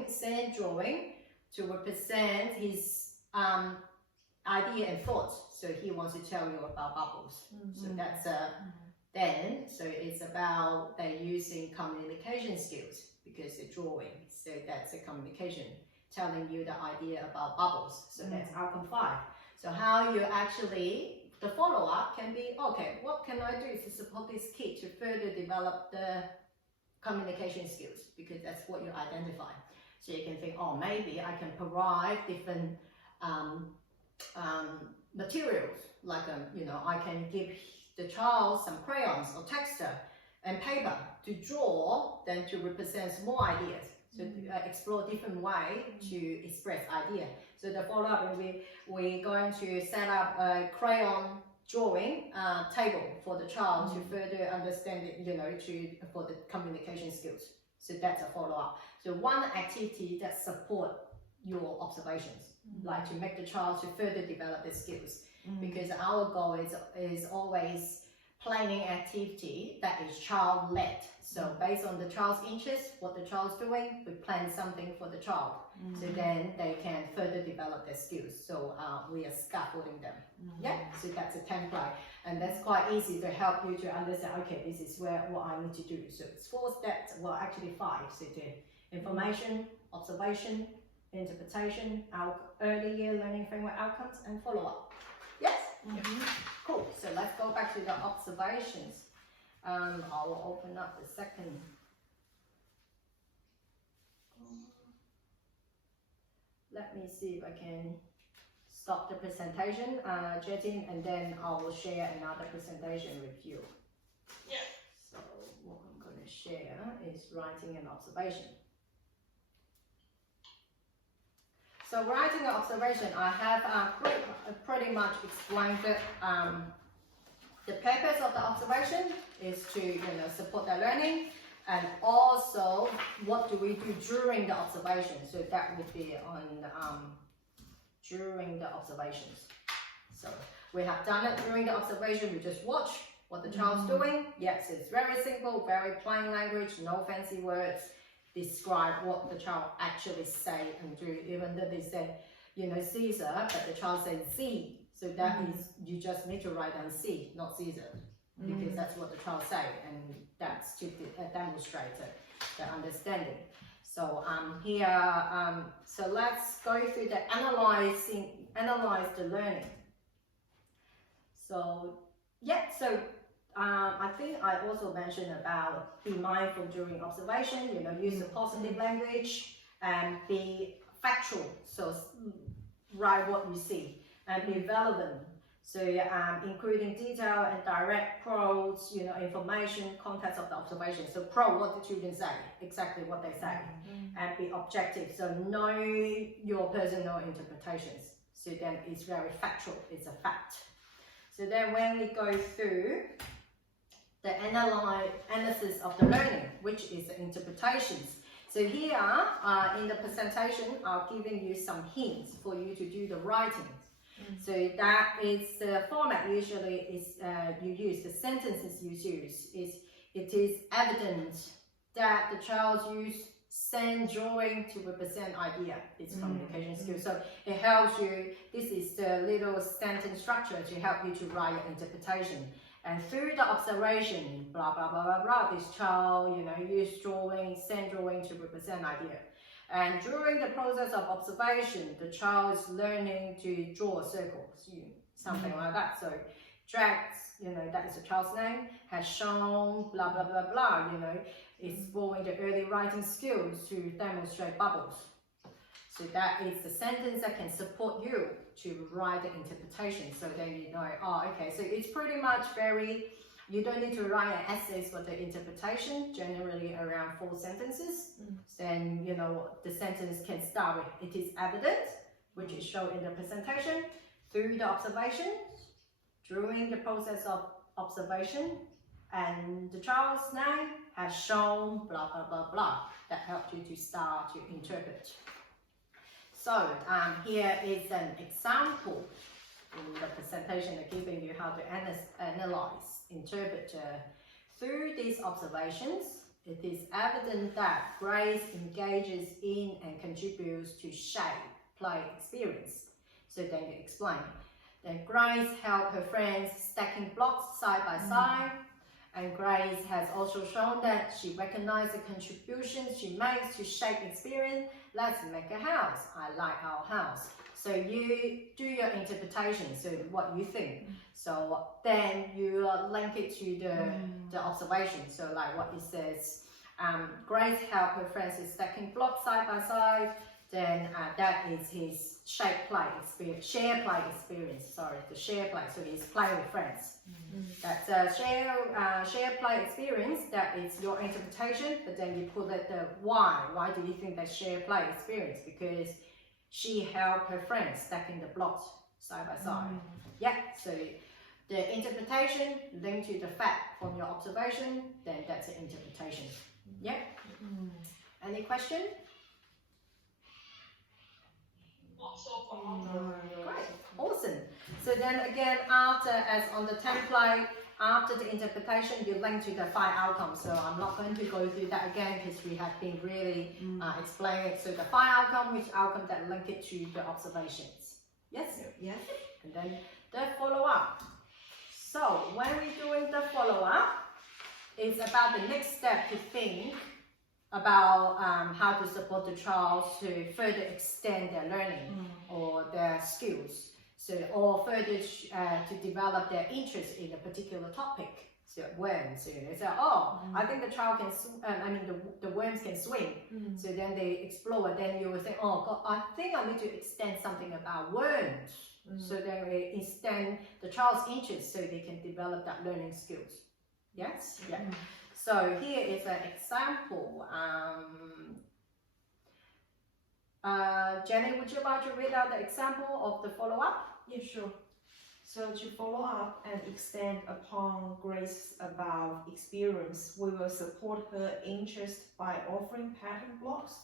sand drawing to represent his idea and thoughts. So he wants to tell you about bubbles. So that's so it's about they're using communication skills because they're drawing. So that's a communication, telling you the idea about bubbles. So that's outcome 5. So how you actually, the follow-up can be, okay, what can I do to support this kid to further develop the communication skills? Because that's what you identify. So you can think, oh, maybe I can provide different materials, like, I can give the child some crayons or texture and paper to draw, then to represent more ideas. So explore different way to express idea. So the follow-up, we're going to set up a crayon drawing table for the child to further understand it, for the communication skills. So that's a follow-up. So one activity that support your observations, like to make the child to further develop their skills. Because our goal is always planning activity that is child-led. So based on the child's interest, what the child's doing, we plan something for the child. So then they can further develop their skills. So we are scaffolding them. Yeah, so that's a template. And that's quite easy to help you to understand, okay, this is what I need to do. So it's 4 steps, well actually 5. So the information, observation, interpretation, our early year learning framework outcomes, and follow-up. Yes? Cool. So let's go back to the observations. I will open up the second. Let me see if I can stop the presentation, Jetin, and then I will share another presentation with you. Yeah. So what I'm going to share is writing an observation. So writing an observation, I have pretty much explained it. The purpose of the observation is to support their learning, and also what do we do during the observation. So that would be on during the observations. So we have done it during the observation. We just watch what the child's doing. Yes, it's very simple, very plain language, no fancy words. Describe what the child actually say and do, even though they say, Caesar, but the child says Z. So that is, you just need to write down C, not Caesar, because that's what the child say, and that's to demonstrate the understanding. So here, so let's go through the analyze the learning. So yeah, so I think I also mentioned about be mindful during observation, use a positive language and be factual. So write what you see and be relevant. So including detail and direct pros, information, context of the observation. So pro, what the children say, exactly what they say, and be objective. So know your personal interpretations. So then it's very factual, it's a fact. So then when we go through the analysis of the learning, which is the interpretations. So here in the presentation, I've given you some hints for you to do the writing. So that is the format usually is you use, the sentences you use is, it is evident that the child used send drawing to represent idea, its communication skills. So it helps you, this is the little sentence structure to help you to write your interpretation. And through the observation, blah, blah, blah, blah, blah, this child, use drawing, send drawing to represent idea. And during the process of observation, the child is learning to draw circles, something like that. So drags, that is the child's name, has shown, blah, blah, blah, blah, is exploring the early writing skills to demonstrate bubbles. So that is the sentence that can support you to write the interpretation. So then okay, so it's pretty much you don't need to write an essay for the interpretation, generally around 4 sentences. Then, the sentence can start with, it is evident, which is shown in the presentation, through the observation, during the process of observation, and the child's name has shown, blah, blah, blah, blah. That helps you to start to interpret. So here is an example in the presentation of giving you how to analyze, interpret. Through these observations, it is evident that Grace engages in and contributes to shape play experience. So then you explain. Then Grace helped her friends stacking blocks side by side. And Grace has also shown that she recognized the contributions she makes to shape experience. Let's make a house. I like our house. So you do your interpretation, so what you think. So then you link it to the observation. So like what it says, Grace helped her friends with stacking blocks side by side. then that is his share play experience. Sorry, the share play. So he's playing with friends. That's a share play experience. That is your interpretation, but then you put it the why. Why do you think that share play experience? Because she helped her friends stacking the blocks side by side. Yeah. So the interpretation linked to the fact from your observation, then that's an interpretation. Yeah. Any question? Not so far. Great, awesome. So then again, after, as on the template, after the interpretation, you link to the 5 outcomes. So I'm not going to go through that again because we have been really explaining it. So the 5 outcomes, which outcome that link it to the observations. Yes? Yes. And then the follow-up. So when we're doing the follow-up, it's about the next step to think about how to support the child to further extend their learning or their skills, so or further to develop their interest in a particular topic. So when, so they say, oh, I think the child can, the worms can swim. So then they explore. Then you will say, oh God, I think I need to extend something about worms. So then we extend the child's interest so they can develop that learning skills. Yes. Yeah. So here is an example. Jenny, would you like to read out the example of the follow-up? Yeah, sure. So to follow up and extend upon Grace's above experience, we will support her interest by offering pattern blocks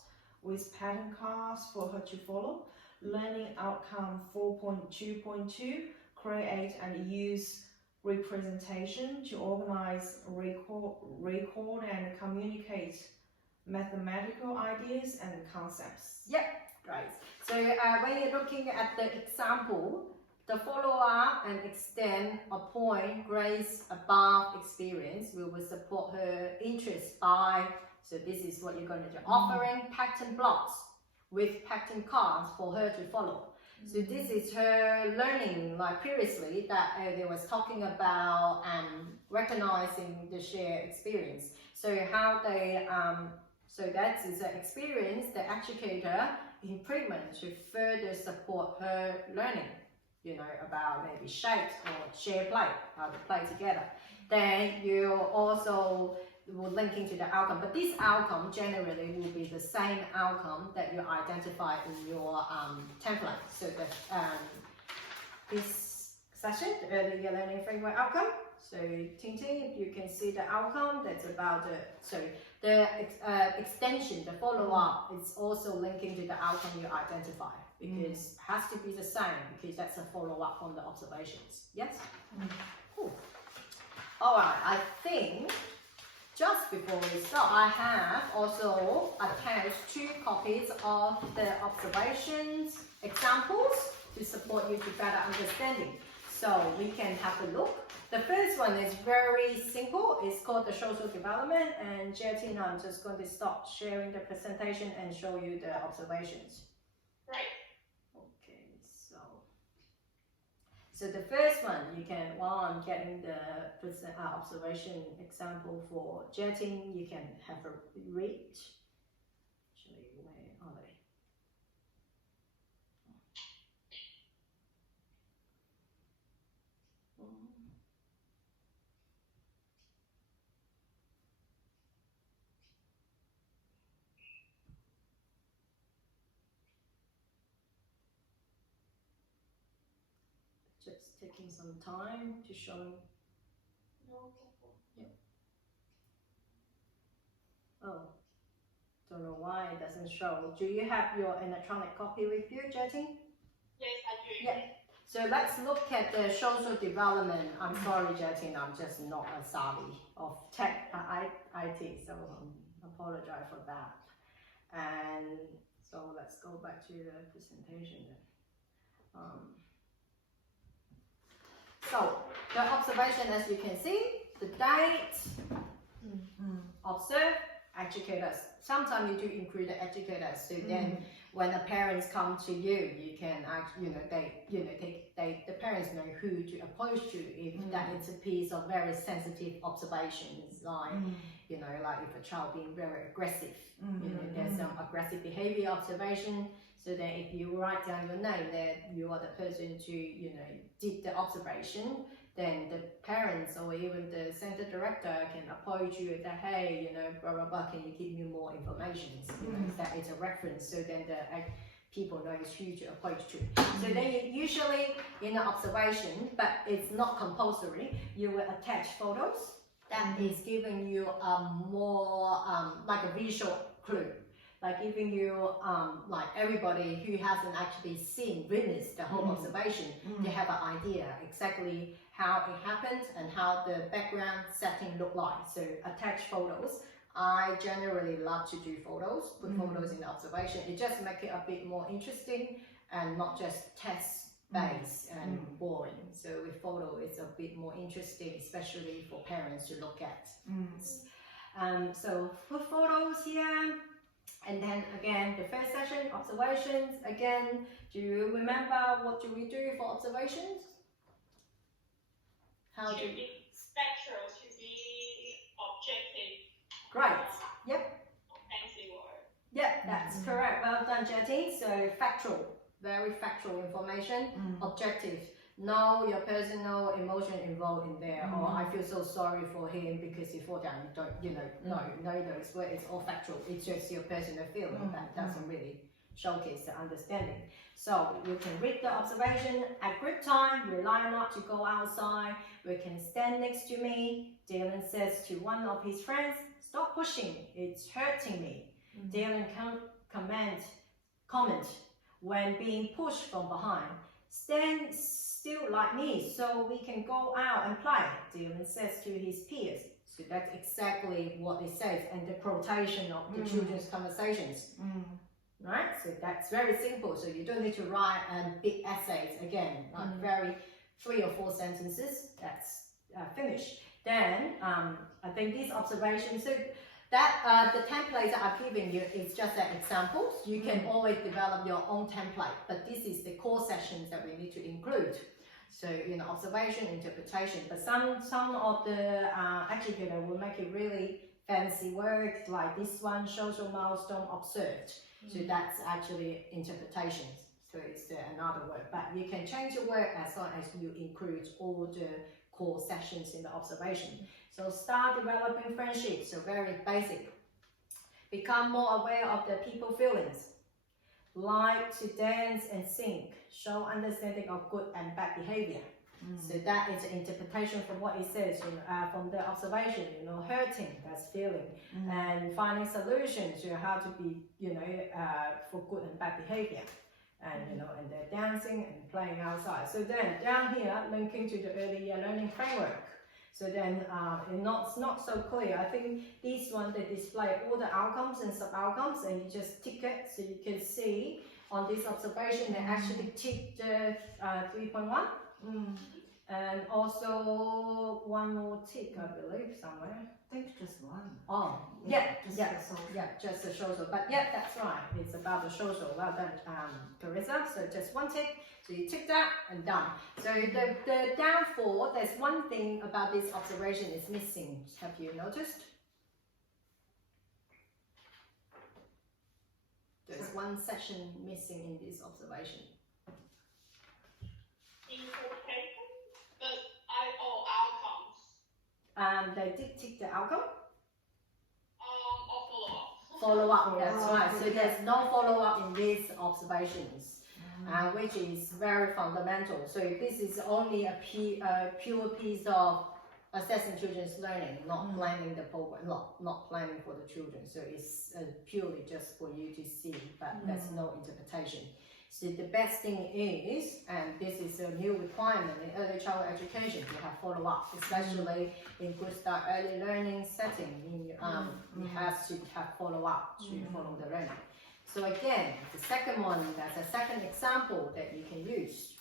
with pattern cards for her to follow. Learning outcome 4.2.2, create and use representation to organize, record and communicate mathematical ideas and concepts. Yep, great. So when you're looking at the example, the follow-up and extend upon Grace above experience, we will support her interest by, so this is what you're going to do, offering pattern blocks with pattern cards for her to follow. So this is her learning, like previously that they was talking about recognizing the shared experience. So how they, so that is an experience, the educator improvement to further support her learning, you know, about maybe shapes or share play, how to play together. Then you also will link into the outcome, but this outcome generally will be the same outcome that you identify in your template. So this session, the early year learning framework outcome. So Tintin, if you can see the outcome, that's about the extension, the follow-up is also linking to the outcome you identify, because it has to be the same, because that's a follow-up from the observations. Yes? Cool. All right, I think just before we start, I have also attached 2 copies of the observations examples to support you to better understanding. So we can have a look. The first one is very simple. It's called the social development, and Jetty, I'm just going to stop sharing the presentation and show you the observations. Right. Okay, so the first one, you can, while I'm getting the observation example for jetting, you can have a read. Actually, where are they? Just taking some time to show. No. Yep. Oh, don't know why it doesn't show. Do you have your electronic copy with you, Jetty? Yes, I do. Yeah. So let's look at the social development. I'm sorry, Jetty, I'm just not a savvy of tech, IT, so I apologize for that. And so let's go back to the presentation then. So the observation, as you can see, the date, observe, educators. Sometimes you do include the educators. So then when the parents come to you, you can actually, the parents know who to approach to if that is a piece of very sensitive observations, like, like if a child being very aggressive, there's some aggressive behavior observation. So then if you write down your name that you are the person to, did the observation, then the parents or even the center director can approach you that, hey, blah, blah, blah, can you give me more information? That is a reference. So then the people know who to approach to. So then usually in the observation, but it's not compulsory, you will attach photos that is giving you a more, like a visual clue. Like giving you, like everybody who hasn't actually witnessed the whole observation, they have an idea exactly how it happened and how the background setting looked like. So attach photos. I generally love to do photos, put photos in the observation. It just makes it a bit more interesting and not just test-based and boring. So with photo, it's a bit more interesting, especially for parents to look at. So put photos here. And then again, the first session, observations. Again, do you remember what do we do for observations? How to be spectral, to be objective. Great. Yep. Fancy word. Yep, that's correct. Well done, Jetty. So factual, very factual information. Objective. No, your personal emotion involved in there, or I feel so sorry for him because he fall down. You don't, no, those words. It's all factual. It's just your personal feeling that doesn't really showcase the understanding. So you can read the observation at group time. Rely not to go outside. We can stand next to me. Dylan says to one of his friends, "Stop pushing. It's hurting me." Dylan comment when being pushed from behind. Stand still like me so we can go out and play, Dylan says to his peers. So that's exactly what it says, and the quotation of the children's conversations. Right? So that's very simple. So you don't need to write big essays again, like very 3 or 4 sentences. That's finished. Then I think these observations, so that the templates that I've given you is just an examples. You can always develop your own template, but this is the core sessions that we need to include. So observation, interpretation, but some of the educator will make it really fancy words like this one, social milestone observed. So that's actually interpretations. So it's another word, but you can change the word as long as you include all the core sessions in the observation. So start developing friendships, so very basic. Become more aware of the people feelings. Like to dance and sing. Show understanding of good and bad behavior. So that is an interpretation from what it says, from the observation, hurting, that's feeling. And finding solutions, how to be, for good and bad behavior. And, and they're dancing and playing outside. So then down here, linking to the early year learning framework. So then it's not so clear. I think this one, they display all the outcomes and sub-outcomes, and you just tick it so you can see on this observation they actually tick the 3.1. And also one more tick, I believe, somewhere. I think just one. Oh, just the social. But yeah, that's right. It's about the social. Well done, Carissa. So just one tick. So you tick that and done. So the downfall, there's one thing about this observation is missing. Have you noticed? There's one section missing in this observation. Interpretation, but outcomes. They did tick the outcome. Or follow-up. Follow-up, that's right. So there's no follow-up in these observations. Which is very fundamental. So this is only a pure piece of assessing children's learning, not planning the program, not planning for the children. So it's purely just for you to see, but there's no interpretation. So the best thing is, and this is a new requirement in early childhood education, to have follow-up, especially in Good Start early learning setting. It has to have follow-up to follow the learning. So again, the second one, that's a second example that you can use.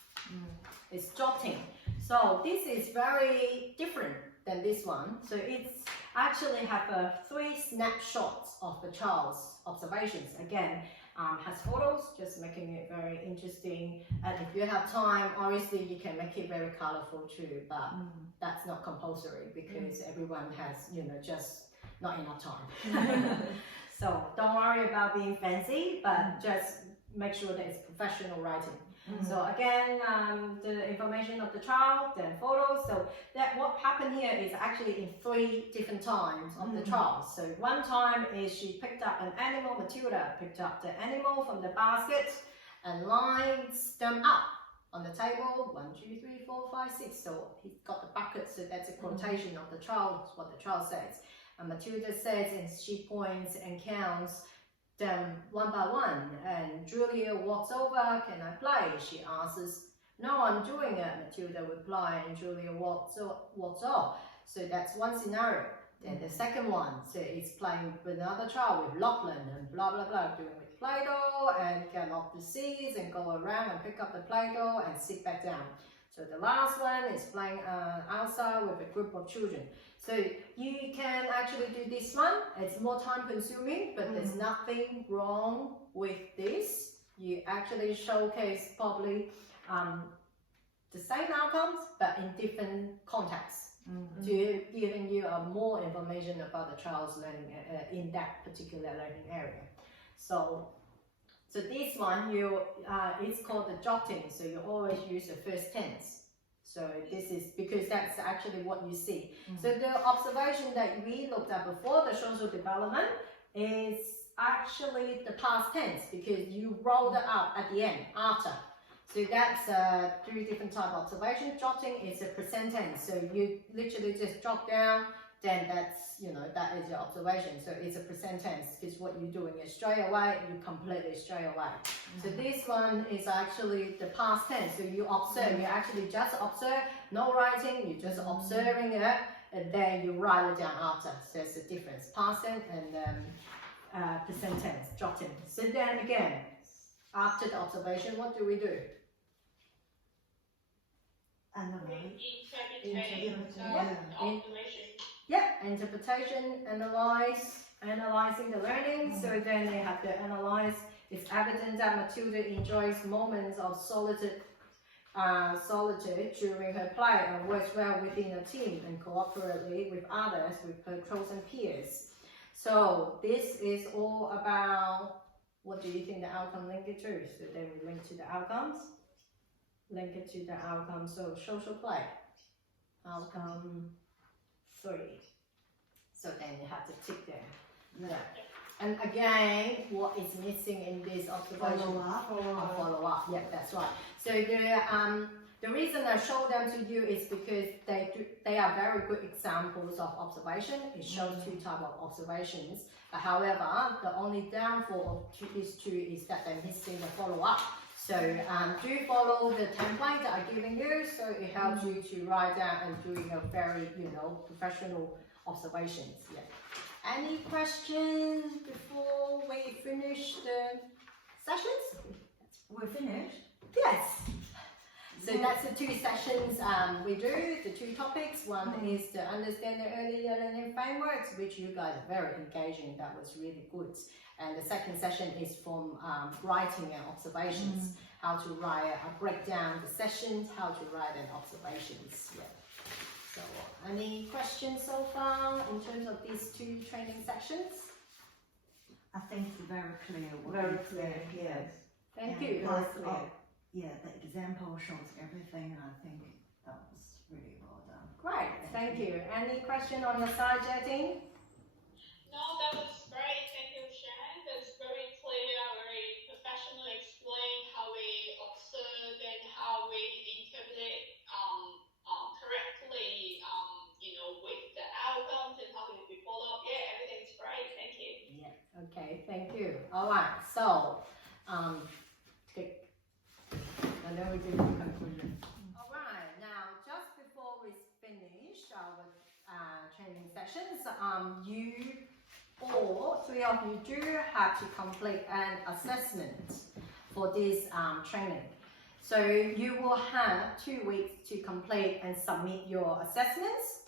It's jotting. So this is very different than this one. So it's actually have 3 snapshots of the child's observations. Again, has photos, just making it very interesting. And if you have time, obviously you can make it very colorful too, but that's not compulsory because everyone has, just not enough time. So don't worry about being fancy, but just make sure that it's professional writing. So again, the information of the child, then photos. So that what happened here is actually in 3 different times of the child. So one time is she picked up an animal, Matilda picked up the animal from the basket and lines them up on the table. 1, 2, 3, 4, 5, 6. So he's got the bucket, so that's a quotation of the child, what the child says. And Matilda says, and she points and counts them one by one, and Julia walks over, can I play? She asks, no, I'm doing it, Matilda replies, and Julia walks off. So that's one scenario. Then the second one, so it's playing with another child, with Lachlan, and blah blah blah, doing with Play-Doh, and get off the seats and go around and pick up the Play-Doh and sit back down. So the last one is playing outside with a group of children. So you can actually do this one. It's more time consuming, but there's nothing wrong with this. You actually showcase probably the same outcomes, but in different contexts, to giving you more information about the child's learning in that particular learning area. So this one, it's called the jotting. So you always use the first tense. So this is because that's actually what you see. So the observation that we looked at before, the social development, is actually the past tense because you rolled it up at the end, after. So that's 3 different type of observation. Jotting is a present tense. So you literally just jot down, then that's, that is your observation. So it's a present tense because what you're doing is straight away, you complete it straight away. So this one is actually the past tense. So you observe, you actually just observe, no writing, you're just observing it, and then you write it down after. So it's a difference, past tense and present tense, jotting. So then again, after the observation, what do we do? Analyze. Interpretation, analyzing the learning. So then they have to analyze. It's evident that Matilda enjoys moments of solitude during her play and works well within a team and cooperatively with others, with her chosen peers. So this is all about, what do you think the outcome link it to? So then we link to the outcomes. Link it to the outcome. So social play. Outcome 3. So then you have to tick them. Yeah. And again, what is missing in this observation? Follow up. Yeah, that's right. So the reason I show them to you is because they are very good examples of observation. It shows 2 types of observations. However, the only downfall of these 2 is that they're missing the follow up. So do follow the template that I'm giving you, so it helps you to write down and doing a very, professional observations. Yeah. Any questions before we finish the sessions? We're finished? Yes. So that's the 2 sessions we do, the 2 topics. One is to understand the early learning frameworks, which you guys are very engaging. That was really good. And the second session is from writing and observations, how to write, break down the sessions, how to write and observations. Yeah. So any questions so far in terms of these 2 training sections? I think it's very clear. Very clear, yes. Thank you. Plus, the example shows everything. I think that was really well done. Great, thank you. Any question on your side, Jetting? No, that was great. Thank you, Shan. That's very clear, very professional. Explain how we observe and how we interpret correctly, with the outcomes and how we follow up. Yeah, everything's great. Thank you. Yeah. Okay. Thank you. All right. So, and then we do the conclusion. All right. Now, just before we finish our training sessions, you all 3 of you do have to complete an assessment for this training. So you will have 2 weeks to complete and submit your assessments,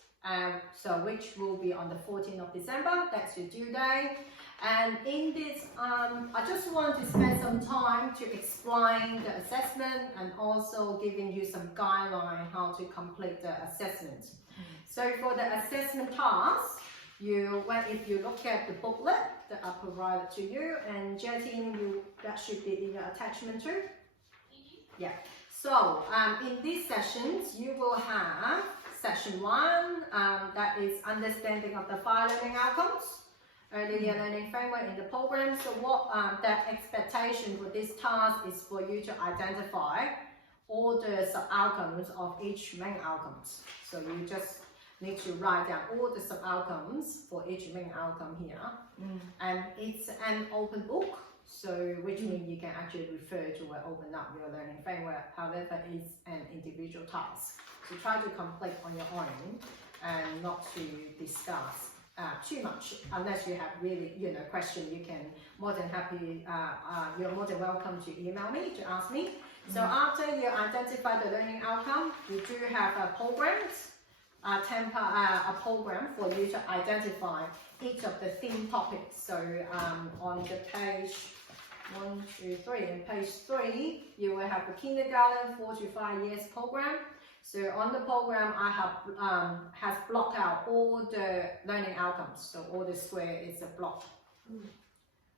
So which will be on the 14th of December, that's your due date. And in this, I just want to spend some time to explain the assessment and also giving you some guideline how to complete the assessment. So for the assessment task, if you look at the booklet that I provided to you, and Jetting, that should be in your attachment too. Yeah. So in these sessions, you will have session 1, that is understanding of the 5 learning outcomes, early year learning framework in the program. So what that expectation for this task is for you to identify all the sub-outcomes of each main outcomes. So you just need to write down all the sub-outcomes for each main outcome here. And it's an open book, so which means you can actually refer to or open up your learning framework. However, it's an individual task. So try to complete on your own and not to discuss too much, unless you have really question. You can you're more than welcome to email me to ask me. So after you identify the learning outcome, we do have a program for you to identify each of the theme topics. So on the page 1, 2, 3, and page 3, you will have the kindergarten 4 to 5 years program. So on the program, I have has blocked out all the learning outcomes. So all the square is a block.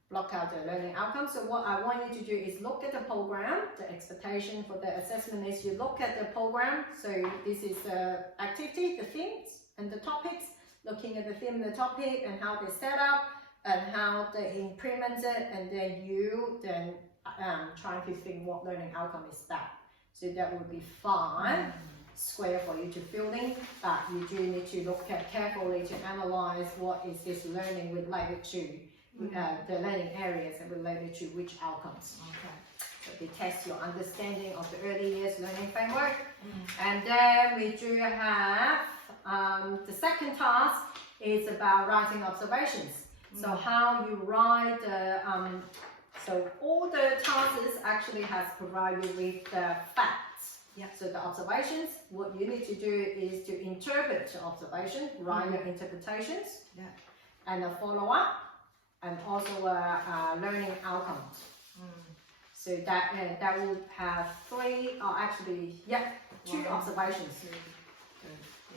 Block out the learning outcomes. So what I want you to do is look at the program. The expectation for the assessment is you look at the program. So this is the activity, the themes, and the topics. Looking at the theme and the topic and how they set up and how they implement it, and then you trying to think what learning outcome is that. So that would be 5 square for you to fill in, but you do need to look at carefully to analyze what is this learning related to, the learning areas and related to which outcomes. Okay. So they test your understanding of the early years learning framework. And then we do have the second task is about writing observations. So how you write the, so all the tasks actually has provided you with the facts. Yeah. So the observations, what you need to do is to interpret the observation, write your interpretations, and a follow-up, and also learning outcomes. So that will have 3, or actually, 2 observations.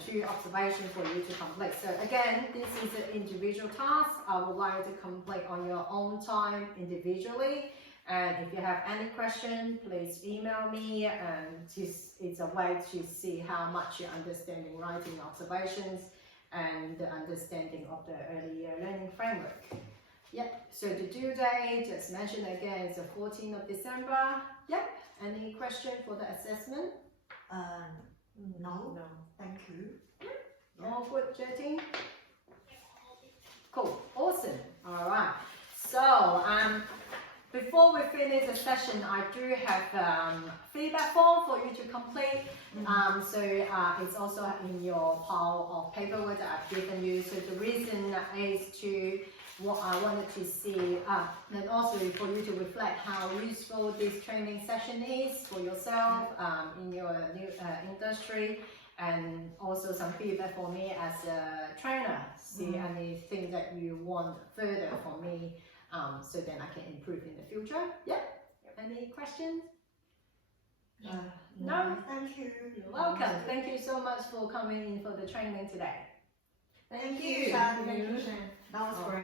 2 observations for you to complete. So again, this is an individual task. I would like you to complete on your own time individually. And if you have any question, please email me. And it's a way to see how much you're understanding writing observations and the understanding of the early year learning framework. So the due date, just mentioned again, is the 14th of December. Any question for the assessment? No. Thank you. All good, Jetting? Cool, awesome. All right. So before we finish the session, I do have feedback form for you to complete. So it's also in your pile of paperwork that I've given you. So the reason is to what I wanted to see, and also for you to reflect how useful this training session is for yourself in your new industry, and also some feedback for me as a trainer. See anything that you want further from me, so then I can improve in the future. Any questions? No? Thank you. You're welcome. Thank you so much for coming in for the training today. Thank you, Shan. That was great.